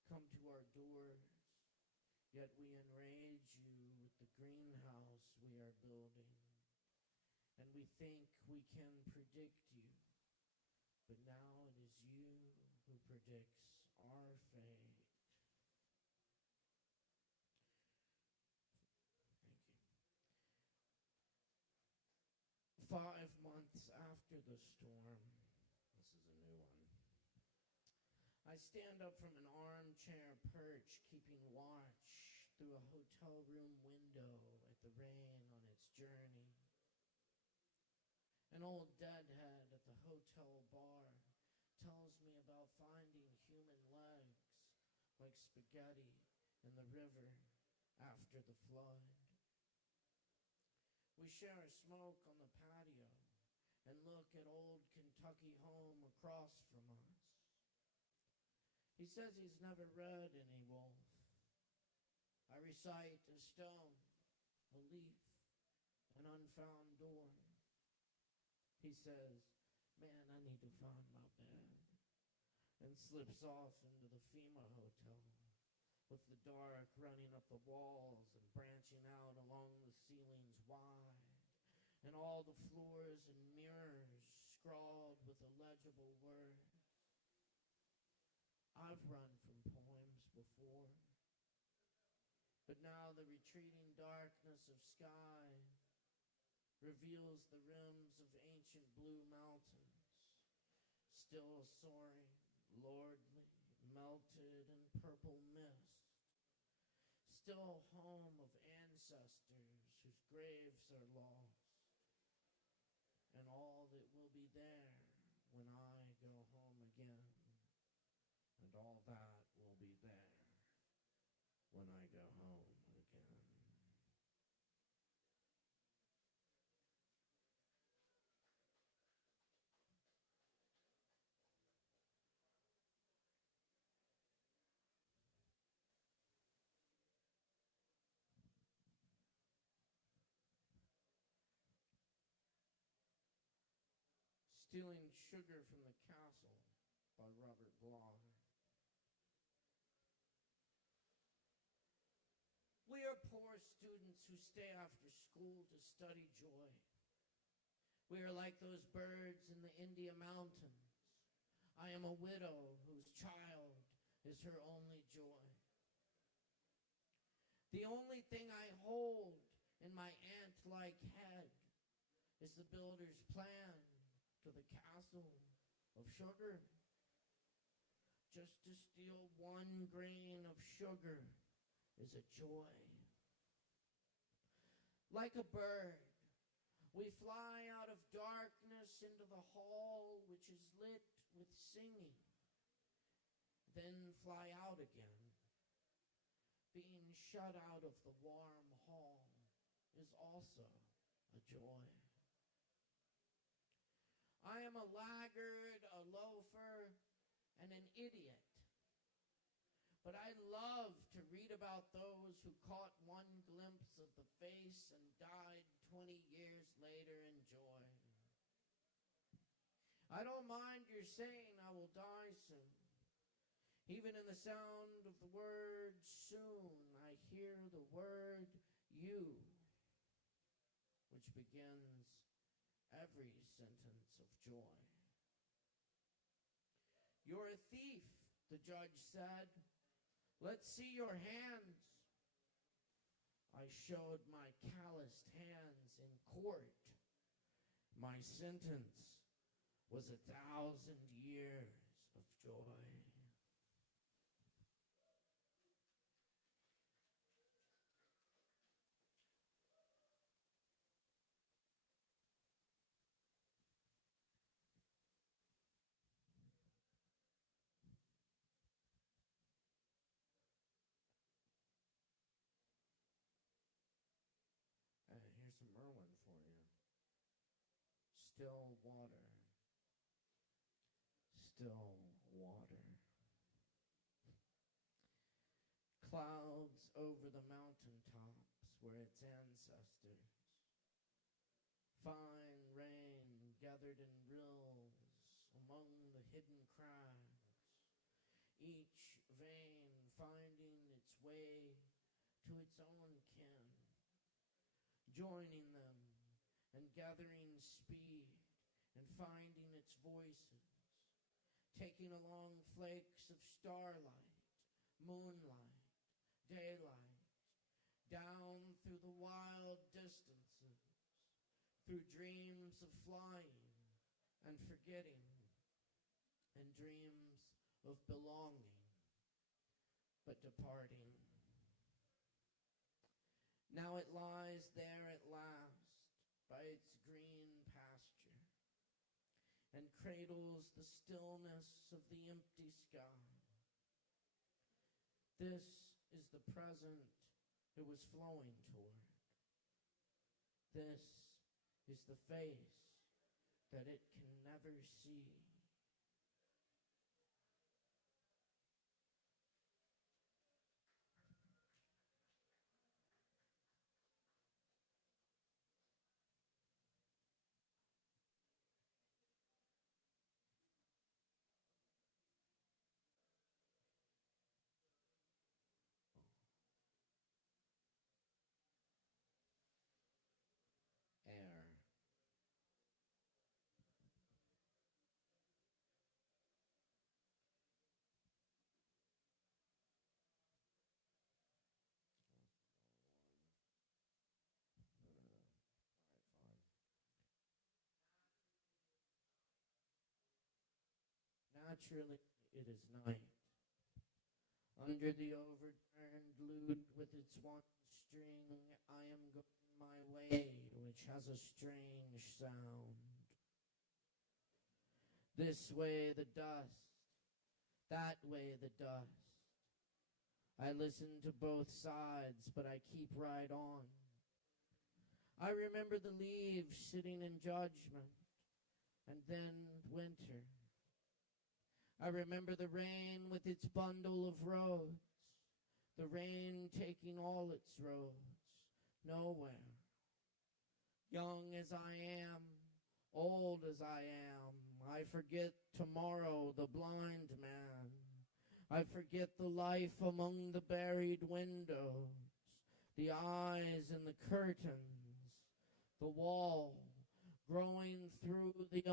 come to our doors, yet we enrage you with the greenhouse we are building. And we think we can predict you, but now it is you who predicts our fate. Thank you. 5 months after the storm, this is a new one, I stand up from an armchair perch, keeping watch through a hotel room window at the rain on its journey. An old deadhead at the hotel bar tells me about finding human legs like spaghetti in the river after the flood. We share a smoke on the patio and look at old Kentucky home across from us. He says he's never read any Wolf. I recite a stone, a leaf, an unfound door. He says, man, I need to find my bed, and slips off into the FEMA hotel with the dark running up the walls and branching out along the ceilings wide, and all the floors and mirrors scrawled with illegible words. I've run from poems before, but now the retreating darkness of sky reveals the rims of ancient blue mountains, still soaring, lordly, melted in purple mist, still home of ancestors whose graves are lost, and all that will be there when I go home again, and all that will be there when I go home again. Stealing Sugar from the Castle by Robert Bloch. We are poor students who stay after school to study joy. We are like those birds in the India mountains. I am a widow whose child is her only joy. The only thing I hold in my ant-like head is the builder's plan to the castle of sugar. Just to steal 1 grain of sugar is a joy. Like a bird, we fly out of darkness into the hall which is lit with singing, then fly out again. Being shut out of the warm hall is also a joy. I am a laggard, a loafer, and an idiot. But I love to read about those who caught 1 glimpse of the face and died 20 years later in joy. I don't mind your saying I will die soon. Even in the sound of the word soon, I hear the word you, which begins every sentence of joy. You're a thief, the judge said. Let's see your hands. I showed my calloused hands in court. My sentence was 1,000 years of joy. Here's some Merlin for you. still water, still water. Clouds over the mountaintops were its ancestors. Fine rain gathered in rills among the hidden crags, each vein finding its way to its own kin, joining them and gathering speed and finding its voices, taking along flakes of starlight, moonlight, daylight, down through the wild distances, through dreams of flying and forgetting, and dreams of belonging, but departing. Now it lies there at last by its green pasture, and cradles the stillness of the empty sky. This is the present it was flowing toward. This is the face that it can never see. Air. Naturally, it is night. Under the overturned lute with its one string, I am going my way, which has a strange sound. This way the dust, that way the dust. I listen to both sides, but I keep right on. I remember the leaves sitting in judgment, and then winter. I remember the rain with its bundle of roads, the rain taking all its roads, nowhere. Young as I am, old as I am, I forget tomorrow, the blind man. I forget the life among the buried windows, the eyes in the curtains, the wall growing through the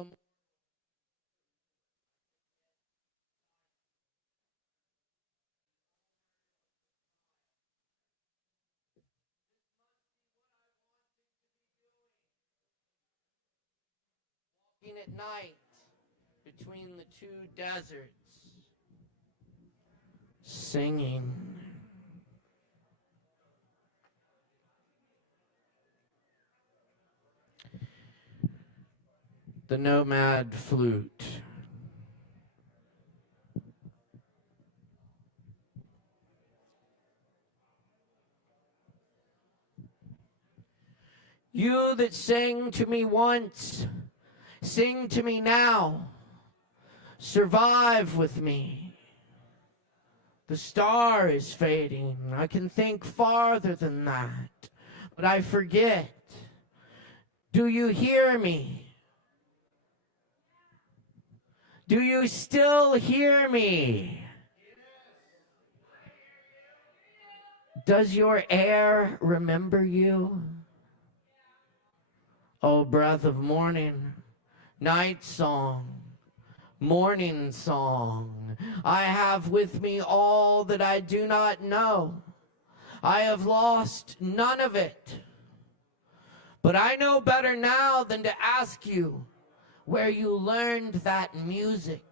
walking at night between the two deserts, singing. The nomad flute. You that sang to me once, sing to me now. Survive with me. The star is fading. I can think farther than that, but I forget. Do you hear me? Do you still hear me? Does your air remember you? Oh, breath of morning, night song, morning song. I have with me all that I do not know. I have lost none of it. But I know better now than to ask you where you learned that music,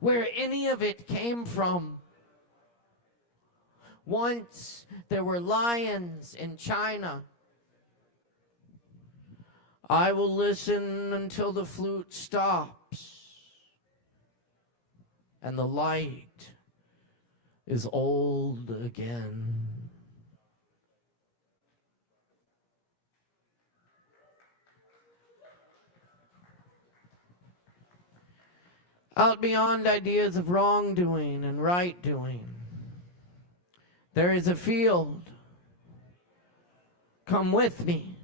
where any of it came from. Once there were lions in China. I will listen until the flute stops and the light is old again. Out beyond ideas of wrongdoing and right doing, there is a field. Come with me.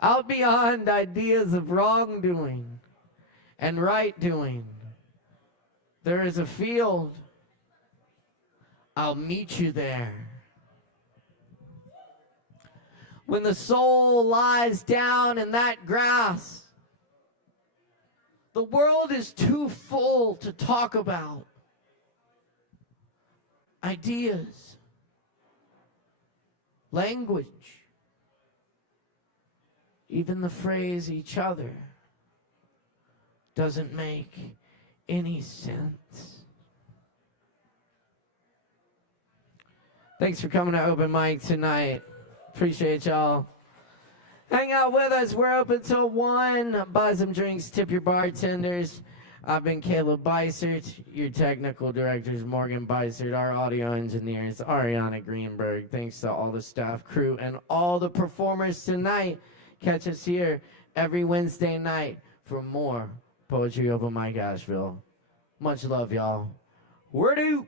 Out beyond ideas of wrongdoing and right doing, there is a field. I'll meet you there. When the soul lies down in that grass, the world is too full to talk about. Ideas, language, even the phrase each other doesn't make any sense. Thanks for coming to Open Mic tonight. Appreciate y'all. Hang out with us. We're open till 1. Buy some drinks, tip your bartenders. I've been Caleb Beissert. Your technical directors, Morgan Beissert. Our audio engineers, Arianna Greenberg. Thanks to all the staff, crew, and all the performers tonight. Catch us here every Wednesday night for more Poetry Open Mic Asheville. Much love, y'all. Word out.